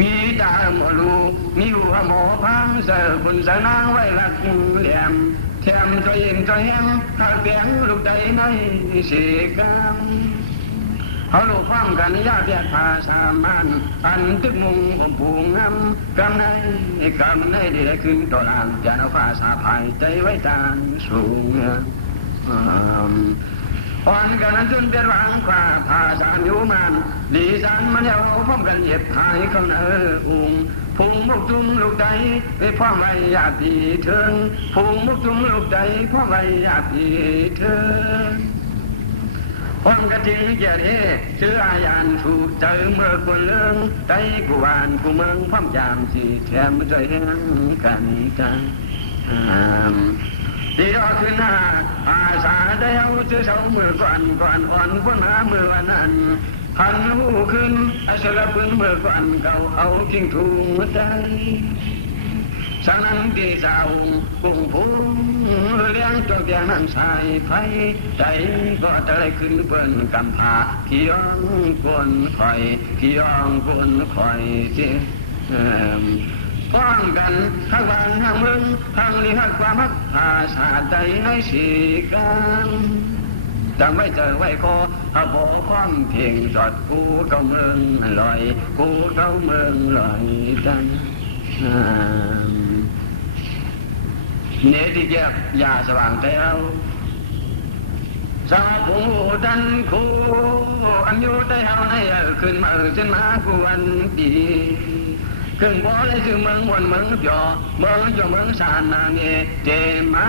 มีตาหมอลูกมีหัวหมอพังเจอคุณสนางไว้หลักเหลี่ยมแถมตัวเองตัวแหงถ้าเปลี่ยนลูกใจในสีกำเขาลูกฟังกันยาเบียดภาษามันอันตึกมุงผมผูงงำกำในได้ขึ้นตัวลางจะเอาภาษาภายใจไว้ตางสูงอ่อนกันนั้นจนเปลี่ยนวางกว่าภาษาอยู่มันดีสันมันเอาพร้อมกันเหยียบหายเขาอุ้งพุงมุกจุ้มลูกใจไปพ่อไว้ยาตีเถิงพุงมุกจุ้มลูกใจพ่อไว้ยาตีเถิงความกระทิงเกียรติชื่ออาญานถูกเจอเมื่อคนเลื่องใจกูวานกูเมืองพร้อมยามสีแถมใจแห้งกันจังดีรอขึ้นหน้าอาสาได้เอาเชื่อเสาเมื่อก่อนอ่อนพ้นหาเมื่อวันนั้นพันหูขึ้นอาสระพื้นเมื่อก่อนเก่าเอาทิ้งทุ่งใจสังนังดีสาวกุ้งพุงเลี้ยงตัวเดียงนั่งสายไฟใจก็จะได้ขึ้นเปิ้นกำพาพี่ยองกวนคอยพี่ยองกวนคอยที่ป้องกันข้างบ้านข้างเมืองข้างนี้ข้างความรักภาษาใจในสีกันจำไว้เจอไว้คอหาบ่อความเพียงจอดกูเก้าเมืองลอยกูเก้าเมืองลอยจันเนติเก็บยาสว่างใจเอาสาบูดันคูอันอยู่ใจเอาในขึ้นมาเส้นมากูอันดีขึ้นบ่อเลยคือเมืองวันเมืองจ่อเมืองจ่อเมืองสานนาเงเจมา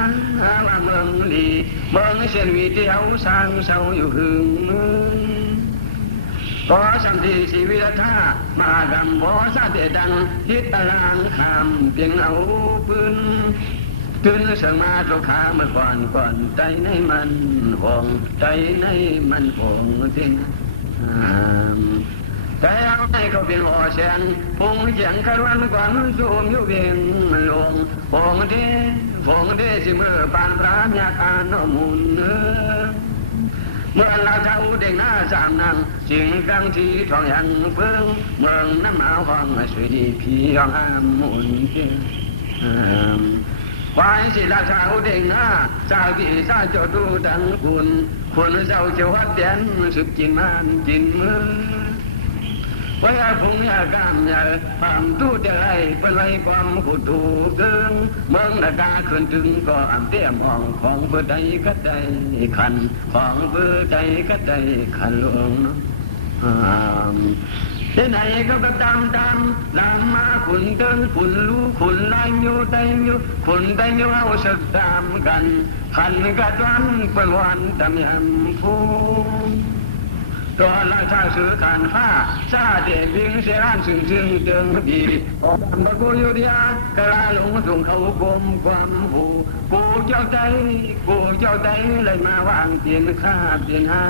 ว่าเมืองดีเมืองเส้นวิเดียวสร้างเสาอยู่หึงมือบ่อสัมทีชีวิตท่ามาดำบ่อซาเดดังฮิตตารางคำเพียงเอาปืนตื่นเสมาโจขาเมื่อก่อนใจในมันห่วงใจในมันห่วงทิ้งแต่เอาให้เขาเป็นหัวแสงพงเสียงคารวันก่อนสูมอยู่เพียงลงพงเดสิเมื่อปานพระญาคานมุนเมื่อลาเท้าเด็กหน้าสามนางสิ่งกลางที่ทองยังเพิ่งเมืองน้ำหนาวห้องสวยดีพี่ห้องอามมุนวายสิลาเท้าเด็กหน้าสาวที่สาวจะดูดังคุณเจ้าเจ้าวัดเดียนสุดกินมันกินมือไว้อาพุงยากามยาความตู้จะไรเป็นไรความขุดดูเกินเมืองนากาขึ้นถึงก็อ่ำเตี้ยมองของเพื่อใดก็ได้ขันของเพื่อใดก็ได้ขันหลวงที่ไหนก็ตามลามมาขุนเดินขุนรู้ขุนลายอยู่ใจอยู่ขุนใจอยู่เอาสักตามกันขันกระดันเป็นวันตำยำฟูตัวราชาซื้อการฟ้าซาเดวิ่งเสียร้านซึ่งเดิงดีออกตามตะกูอยู่เดียกะลาหลงส่งเขากลมความหูกูเจ้าใจเลยมาวางเตียนข้าเตียนหา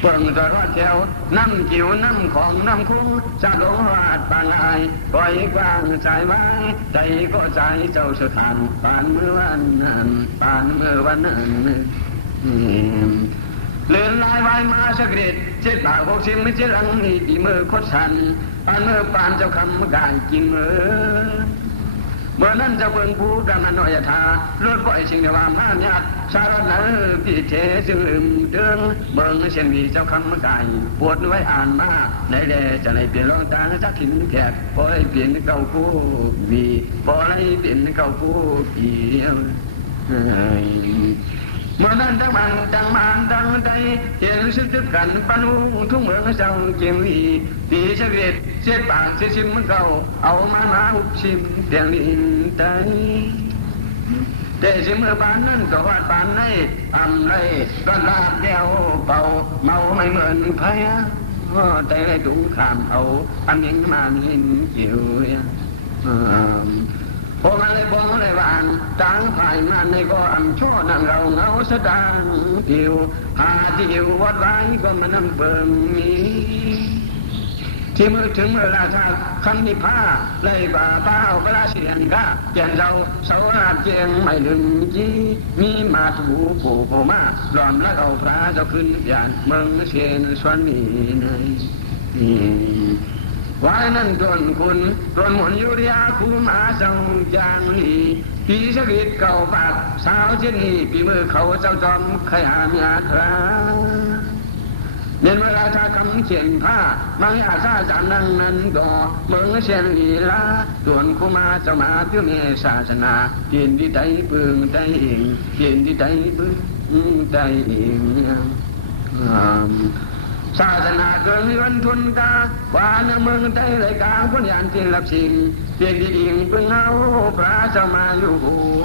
เปิงตะรอดแถวน้ำจิ๋วน้ำของน้ำคุ้งสะดงวาดปานอายปล่อยกว้างสายไม้ใจก็ใจเจ้าสถานปานเมื่อวันนั้นเลื่อนลายไว้มาสักเด็ดเจ็ดปากหกสิบไม่เจ็ดหลังนี่ปีมือคดสันปานเมื่อปานเจ้าคำการกินเมื่อนั้นเจ้าเบิ่งผู้กำนันน้อยทารถบ่อยสิ่งเดียวมาญาติสารนันพี่เทซึ่งเดิงเบิ่งเช่นวีเจ้าคำกายปวดไว้อ่านมาในแดจะเลยเปลี่ยนรองตาจักขินแขกพอให้เปลี่ยนเก่าผู้วีพอให้เปลี่ยนเก่าผู้เดียวเมื่อนั้นทั้งมันตั้งใจเห็นสึกกันปนุทุ่งเมืองเจ้าเกียงวีปีเฉลี่ยเจ็ดปากเจ็ดชิมมันเก่าเอามาหุบชิมเตียงดินใจ แต่สิเมื่อบ้านนั้นก็ว่าบ้านในทำไรก็ลาบเดียวเป่าเมาไม่เหมือนพายแต่ได้ดูขามเอาอันยิงมาหินเกี่ยวพอมาเลยบอกเลยว่าต่างฝ่ายมันในก็อันชั่วนั่งเราเงาสตางเดียวหาที่อยู่วัดไว้ก็มันน้ำเบิ่งมีที่มือถึงเวลาถ้าคำนิพพาเลยป่าเป้าเวลาเสียงก้าเจนเราเสาอาเจียงไม่ลืมจีมีมาถูผู้ผู้มาหลอมแล้วเอาพระเจ้าขึ้นยานเมืองเชียนสวนมีในไว้นั่นต้นคุณต้นหมุนยุริยาคูมาเจ้าจางลีปีสกิดเก่าปากสาวเช่นนี้ปีมือเขาเจ้าจอมขยามยาตราเดินเวลาถ้าคำเขียนผ้ามังอาซาจามนั่งนั้นก็เมืองเชียนลีลาส่วนคูมาเจ้ามาเพื่อเมศาสนาเกียนที่ใจปึงใจเองเกียนที่ใจปึงใจเองศาสนาเกินวันทุนกาว่าในเมืองใจไรกาคนอย่างที่รับสิ่งเพียงที่อิงปึงเอาพระเจ้ามาอยู่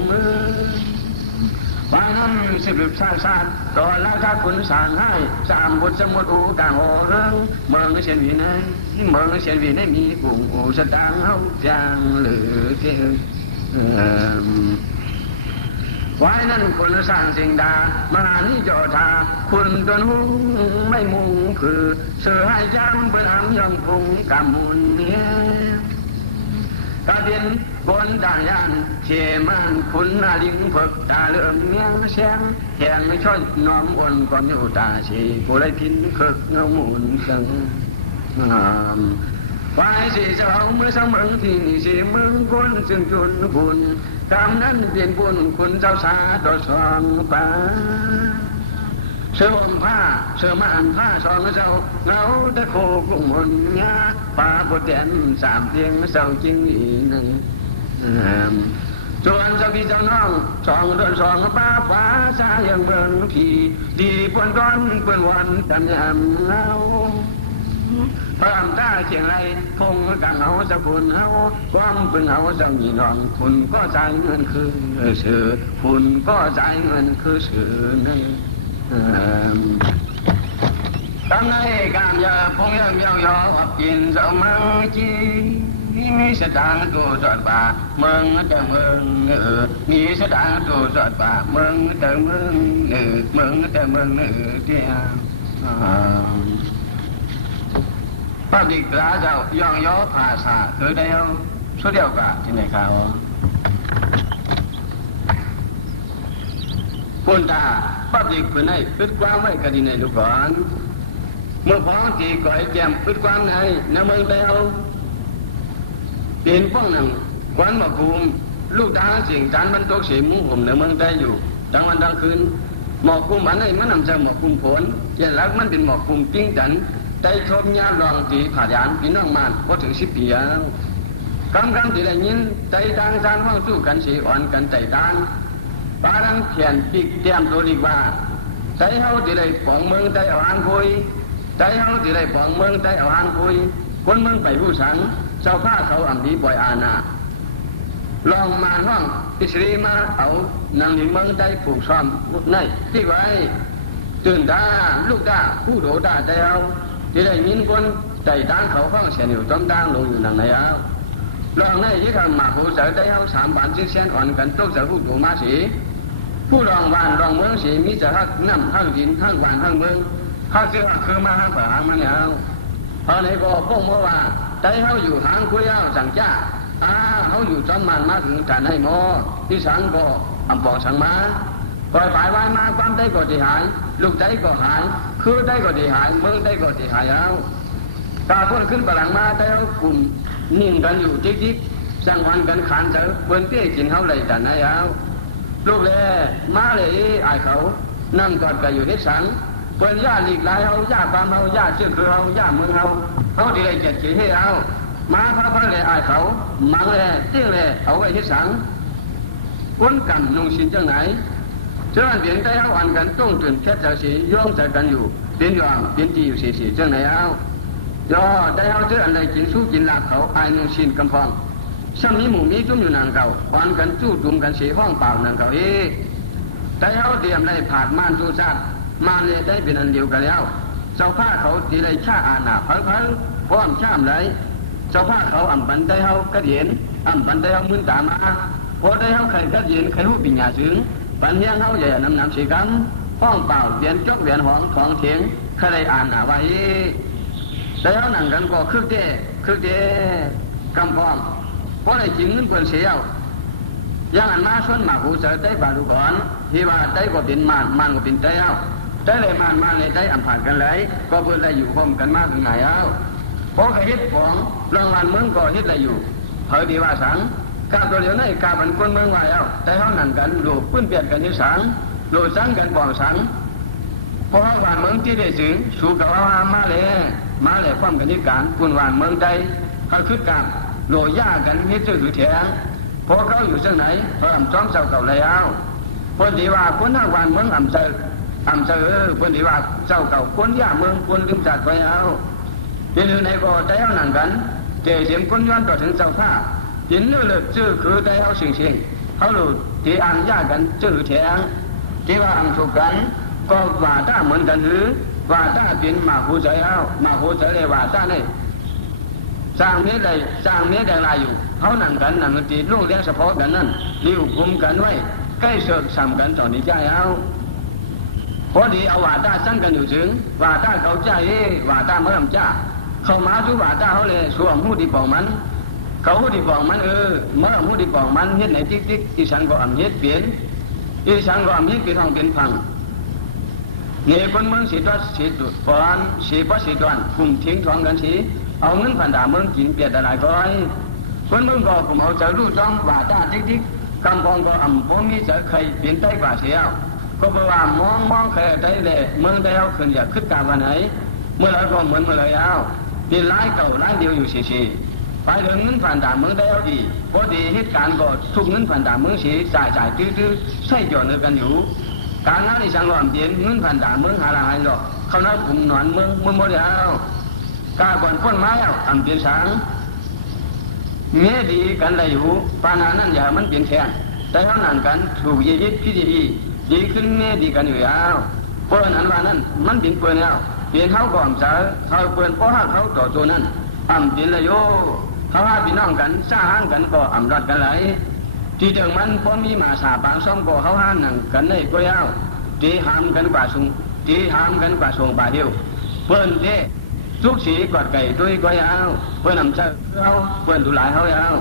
มือว่าน้ำสิบชาติต่อแล้วถ้าคุณสั่งให้สามบทสมุดอูกางโอเรื่องเมืองเชียนวีในเมืองเชียนวีในมีกลุ่มอูสตางเขาจางหรือเกี่ยวไว้นั่นคนสร้างสิ่งดามานิจทาคุณตัวหูไม่มุ่งคือเสือให้จำเป็นอันยังคงกำมุนเนี่ยตาเดียนบนตายันเชมันคุณนาลิงฝึกตาเลื่อมเมียงแสงแหงไม่ช่อยน้อมอ่อนก่อนอยู่ตาชีผู้ไรพินคึกเงาหมุนสังไว้สิเจ้าเมื่อสมังที่นี่สิมึงคนจึงจุนบุญกรรมนั้นเปลี่ยนบุญคุณเจ้าสาต่อสองป่าเสื้อห่มผ้าเสื้อม่านผ้าสองเจ้าเงาตะโคกุ้งมนงาป่าบดแดนสามเพียงเจ้าจริงอีนึงจวนเจ้าพี่เจ้าน้องสองเดือนสองป้าฟ้าสายังเมืองผีดีปนก้อนเปื้อนวันตันยามเงาพระอำนาจเชียงไรพงกันเอาสกุลเอาความพึงเอาเจ้าหนีน้องคุณก็จ่ายเงินคือสื่อคุณก็จ่ายเงินคือสื่อนี่ทำในการยาพงยังยาวยาวกินเจ้าเมืองจีมีสถานตัวจอดป่าเมืองแต่เมืองมีสถานตัวจอดป่าเมืองแต่เมืองเมืองแต่เมืองเดียวพระดิกราเจ้าย่องย่อภาษาคือได้เอาสุดเดียวกันที่ไหนครับคนตาพระดิกเป็นให้ปิดกว้างไว้กันที่ไหนลูกก่อนเมื่อพ้องตีก่อยแจมปิดกว้างให้ในเมืองเดียวเปลี่ยนป้องหนังควันมาคุมลูกตาเสียงจานบรรทุกเสียงมุ้งผมในเมืองได้อยู่ทั้งวันทั้งคืนหมอกคุมอันไหนมันนำจะหมอกคุมผลเย็นแล้วมันเป็นหมอกคุมปิ้งจันได้ชมยาลองตีผ่าดานพี่น้องมันก็ถึง10 ปีแล้วคำที่ได้ยินใจต่างชาติห้องสู้กันสีอ่อนกันใจต่างปาดังเขียนปีกเตรียมตัวดีกว่าใจเขาที่ได้ปองเมืองใจเอาหางคุยใจเขาที่ได้ปองเมืองใจเอาหางคุยคนเมืองไปผู้สังเจ้าข้าเขาอัมพีปล่อยอาณาลองมาห้องอิสรีมาเอานางหญิงเมืองใจผูกซ้อมในที่ไว้ตื่นตาลูกตาผู้โดดาใจเอาที่ได้ยินคนใจต่างเขาฟังเสียงอยู่ต้มด่างลงอยู่หนังไหนเอาลองในที่ทำหมากหูเสือได้เอา3 บาทเสียนอ่อนกันต้องเสือผู้ดูมาสีผู้รองบ้านรองเมืองสีมีแต่ฮักน้ำฮักดินฮักบ้านฮักเมืองฮักเสือคือมาฮักป่ามันเนี่ยพอในก็พ้องเมื่อว่าใจเขาอยู่ทางคุยเอาสั่งจ้าเขาอยู่จอมมันมาถึงการให้หมอที่สังก็อำปองสังมาปล่อยฝ่ายไว้มาความได้ก็ที่หายลูกใจก็หายคือได้ก็ที่หายเมืองได้ก็ที่หายเอาตาพ้นขึ้นประหลังมาได้เอากลุ่มนิ่งกันอยู่จิ๊กๆสั่งวันกันขานเจอเปิ้นเตี้ยกินเขาเลยแต่ไหนเอาลูกเลยมาเลยอายเขานั่งกอดกันอยู่ที่สังเปิ้นย่าหลีกลายเขาย่าความเขาย่าชื่อคือเขาย่าเมืองเขาที่ได้เจ็ดขี้ให้เอามาพระเลยอายเขามังเลยเตี้ยเลยเอาไว้ที่สังคนกันนุ่งสินจังไหนเจ้าอันเปลี่ยนใจเขาอันกันต้องตื่นแค่เจ้าสีย่องใจกันอยู่เปลี่ยนยอมเปลี่ยนจีอยู่สีจังไหนเอาย่อได้เขาเจ้าอันใดกินสู้กินลาบเขาอายนุ่งสินกำพอง ซ้ำมีหมู่มีจุ่มอยู่นางเก่าควันกันจู้จุ่มกันสีห้องเปล่านางเก่าอีกแต่เขาเตรียมได้ผ่านม่านสู้ชาติมาเลยได้เป็นอันเดียวกันแล้วเจ้าผ้าเขาตีได้ชาอาณาเพิ่งพร้อมชามไรเจ้าผ้าเขาอ่ำบันได้เขากระเดียนอ่ำบันได้เขามึนตามาพอได้เขาไข่กระเดียนไข่หูปิญญาซึ้งปันเฮียงเขาใหญ่น้ำสีกำห้องเปล่าเวียนจกเวียนหองของเถียงใครได้อ่านไว้แต่เขาหนังกันก็คึกเด้กำพร้อมเพราะได้จริงเงินคนเสียวยังอันมาส่วนมาหูเสได้บาลูก่อนที่ว่าได้ก็เป็นมันก็เป็นใจเอาได้เลยมันเลยได้อันผ่านกันเลยก็เพื่อได้อยู่พร้อมกันมากถึงไหนเอาเพราะฮิตของรางวัลเมืองก็ฮิตได้อยู่เผยดีว่าสังกาตัวเดียวในกาบันคนเมืองว่าเอาแต่เขาหนังกันโลกปื้นเปลี่ยนกันที่สังโลดสังกันบ่อสังเพราะว่าเมืองที่ได้ถึงสู่กับว่ามาเลยความกันที่การคุณวานเมืองใดเขาคือกางโลย่ากันฮิตจะถือแถงพอเขาอยู่เส้นไหนเพิ่มจ้อมเสาเก่าแล้วคนที่ว่าคนหน้าวานเมืองอ่ำเจอคนที่ว่าเจ้าเก่าคนย่าเมืองคนลืมจัดไปเอาทีนี้ในก็ได้เอาหนังกันเจเสียงคนย้อนต่อถึงเจ้าข้าหินเลือดชื่อคือได้เอาสิ่งเขาหลุดที่อ่างย่ากันชื่อแถงที่ว่าอ่างสุกันก็ว่าถ้าเหมือนกันหรือว่าถ้าเป็นมาหูใจเอามาหูใจเลยว่าถ้าเนี่ยสร้างเมตรอะไรอยู่เขาหนังกันหนังตีลูกเลี้ยงเฉพาะกันนั่นริ้วกุมกันไว้ใกล้เสกซ้ำกันตอนนี้ใจเอาพอดีเอาว่าตาสั่งกันอยู่ถึงว่าตาเขาใจว่าตาเมื่อมจ้าเขามาสู่ว่าตาเขาเลยสวมหูดีปองมันเขาหูดีปองมันเมื่อหูดีปองมันเฮ็ดไหนติ๊กอีสังก็อ่ำเฮ็ดเปลี่ยนอีสังก็อ่ำเฮ็ดเป็นห้องเป็นพังเนี่ยคนเมืองสีตัวสีตุดฟอนสีป้อสีตวนกลุ่มทิ้งท้องกันสีเอาเงินผ่านด่าเมืองกินเปียดอะไรก็ไอ้คนเมืองก็ผมเอาจะรู้จ้องว่าตาติ๊กกำปองก็อ่ำผมมีจะเคยเปลี่ยนใต้กว่าเสียก็เพราะว่ามองแค่ได้เลยเมืองได้เอาขึ้นอยากขึ้นกาวันไหนเมื่อไรก็เหมือนเมื่อไรเอาดีไล่เก่าไล่เดียวอยู่สีไปเรื่องเงินผ่านด่าเมืองได้เอาดีพอดีเหตุการณ์ก็ทุกเงินผ่านด่าเมืองสีจ่ายตื้อใช่จอดเนื้อกันอยู่การงานที่สังหารเปลี่ยนเงินผ่านด่าเมืองหาอะไรหรอกเขานับกลุ่มหนอนเมืองโมเดลกาก่อนพ้นไม้เอาทำเปลี่ยนสังเงี้ยดีกันได้อยู่ปานานั่นอย่ามันเปลี่ยนแค่แต่เขานั่นกันถูกยึดพิธีดีขึ้นเงี้ยดีกันอยู่แล้วเปิดอันว่านั้นมันเปลี่ยนเปิดแล้วเปลี่ยนเขาก่อนจะเขาเปิดเพราะเขาต่อตัวนั้นอ่ำเปลี่ยนเลยโยเขาว่าพี่น้องกันสร้างกันก็อ่ำรัดกันไหลที่เดิมมันพอมีมาสาบางซ่อมก็เขาห้ามหนังกันได้ก็ยาวตีหามกันกว่าสูงตีหามกันกว่าส่งป่าเดียวเปิ้นเด้ทุกสีกอดไก่ด้วยก็ยาวเปิ้นนำเช้าเขาเปิ้นดูหลายเขายาว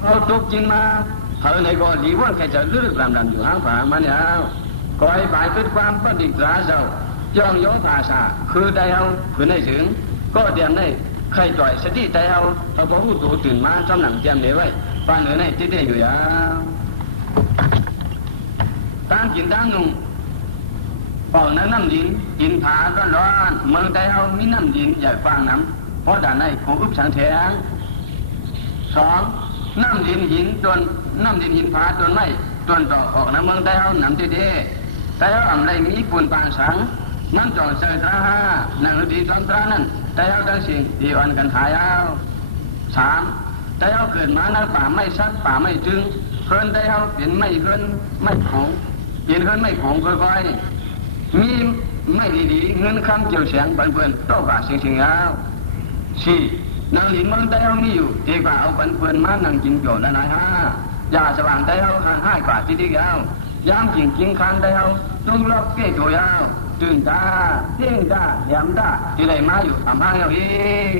เขาทุกจินมาเขาในก็ดีว่าใครจะลึกลำอยู่ห้างฝามันยาวคอยไปขึ้นความประดิษฐ์ราเจ้าย่องย้อนภาษาคือได้เอาคือในถึงก็เตรียมได้ใครจ่อยสติได้เอาเขาบอกผู้ตัวตื่นมาทำหนังเตรียมเลยไว้ปานเหนือในที่ได้อยู่ยาวตั้งกินตั้งนุ่งเป่าน้ำดินกินผาร้อนเมืองได้เอามีน้ำดินใหญ่ฟางน้ำเพราะด่านในของอุปสังเทงสองน้ำดินหินต้นน้ำดินหินผาต้นไม้ต้นต่อออกน้ำเมืองได้เอาน้ำที่ได้แต่เอาอ่ำไรมีปูนปางสังน้ำจ่อเสยตราห้าหนังดีตอนตรานั้นแต่เอาทั้งสิ่งที่อ่อนกันหายเอาสามแต่เอาเกิดมาในป่าไม่ซัดป่าไม่จึงเพิ่นได้เอาเปลี่ยนไม่เพิ่นไม่ของเปลี่ยนเพิ่นไม่ของค่อยๆมีไม่ดีๆเงินคำเกี่ยวเสียงบันเพิ่นโตกว่าเสียงยาวสี่นางหลินเมืองได้เอามีอยู่ดีกว่าเอาบันเพิ่นมานั่งกินโยนละนายห้ายาสว่างได้เอาห้ากว่าที่ดียาวยามกินคันได้เอาต้องล็อกเกตัวยาวตื่นตาเที่ยงตาแหลมตาที่ไรมาอยู่ทำให้เอาเอง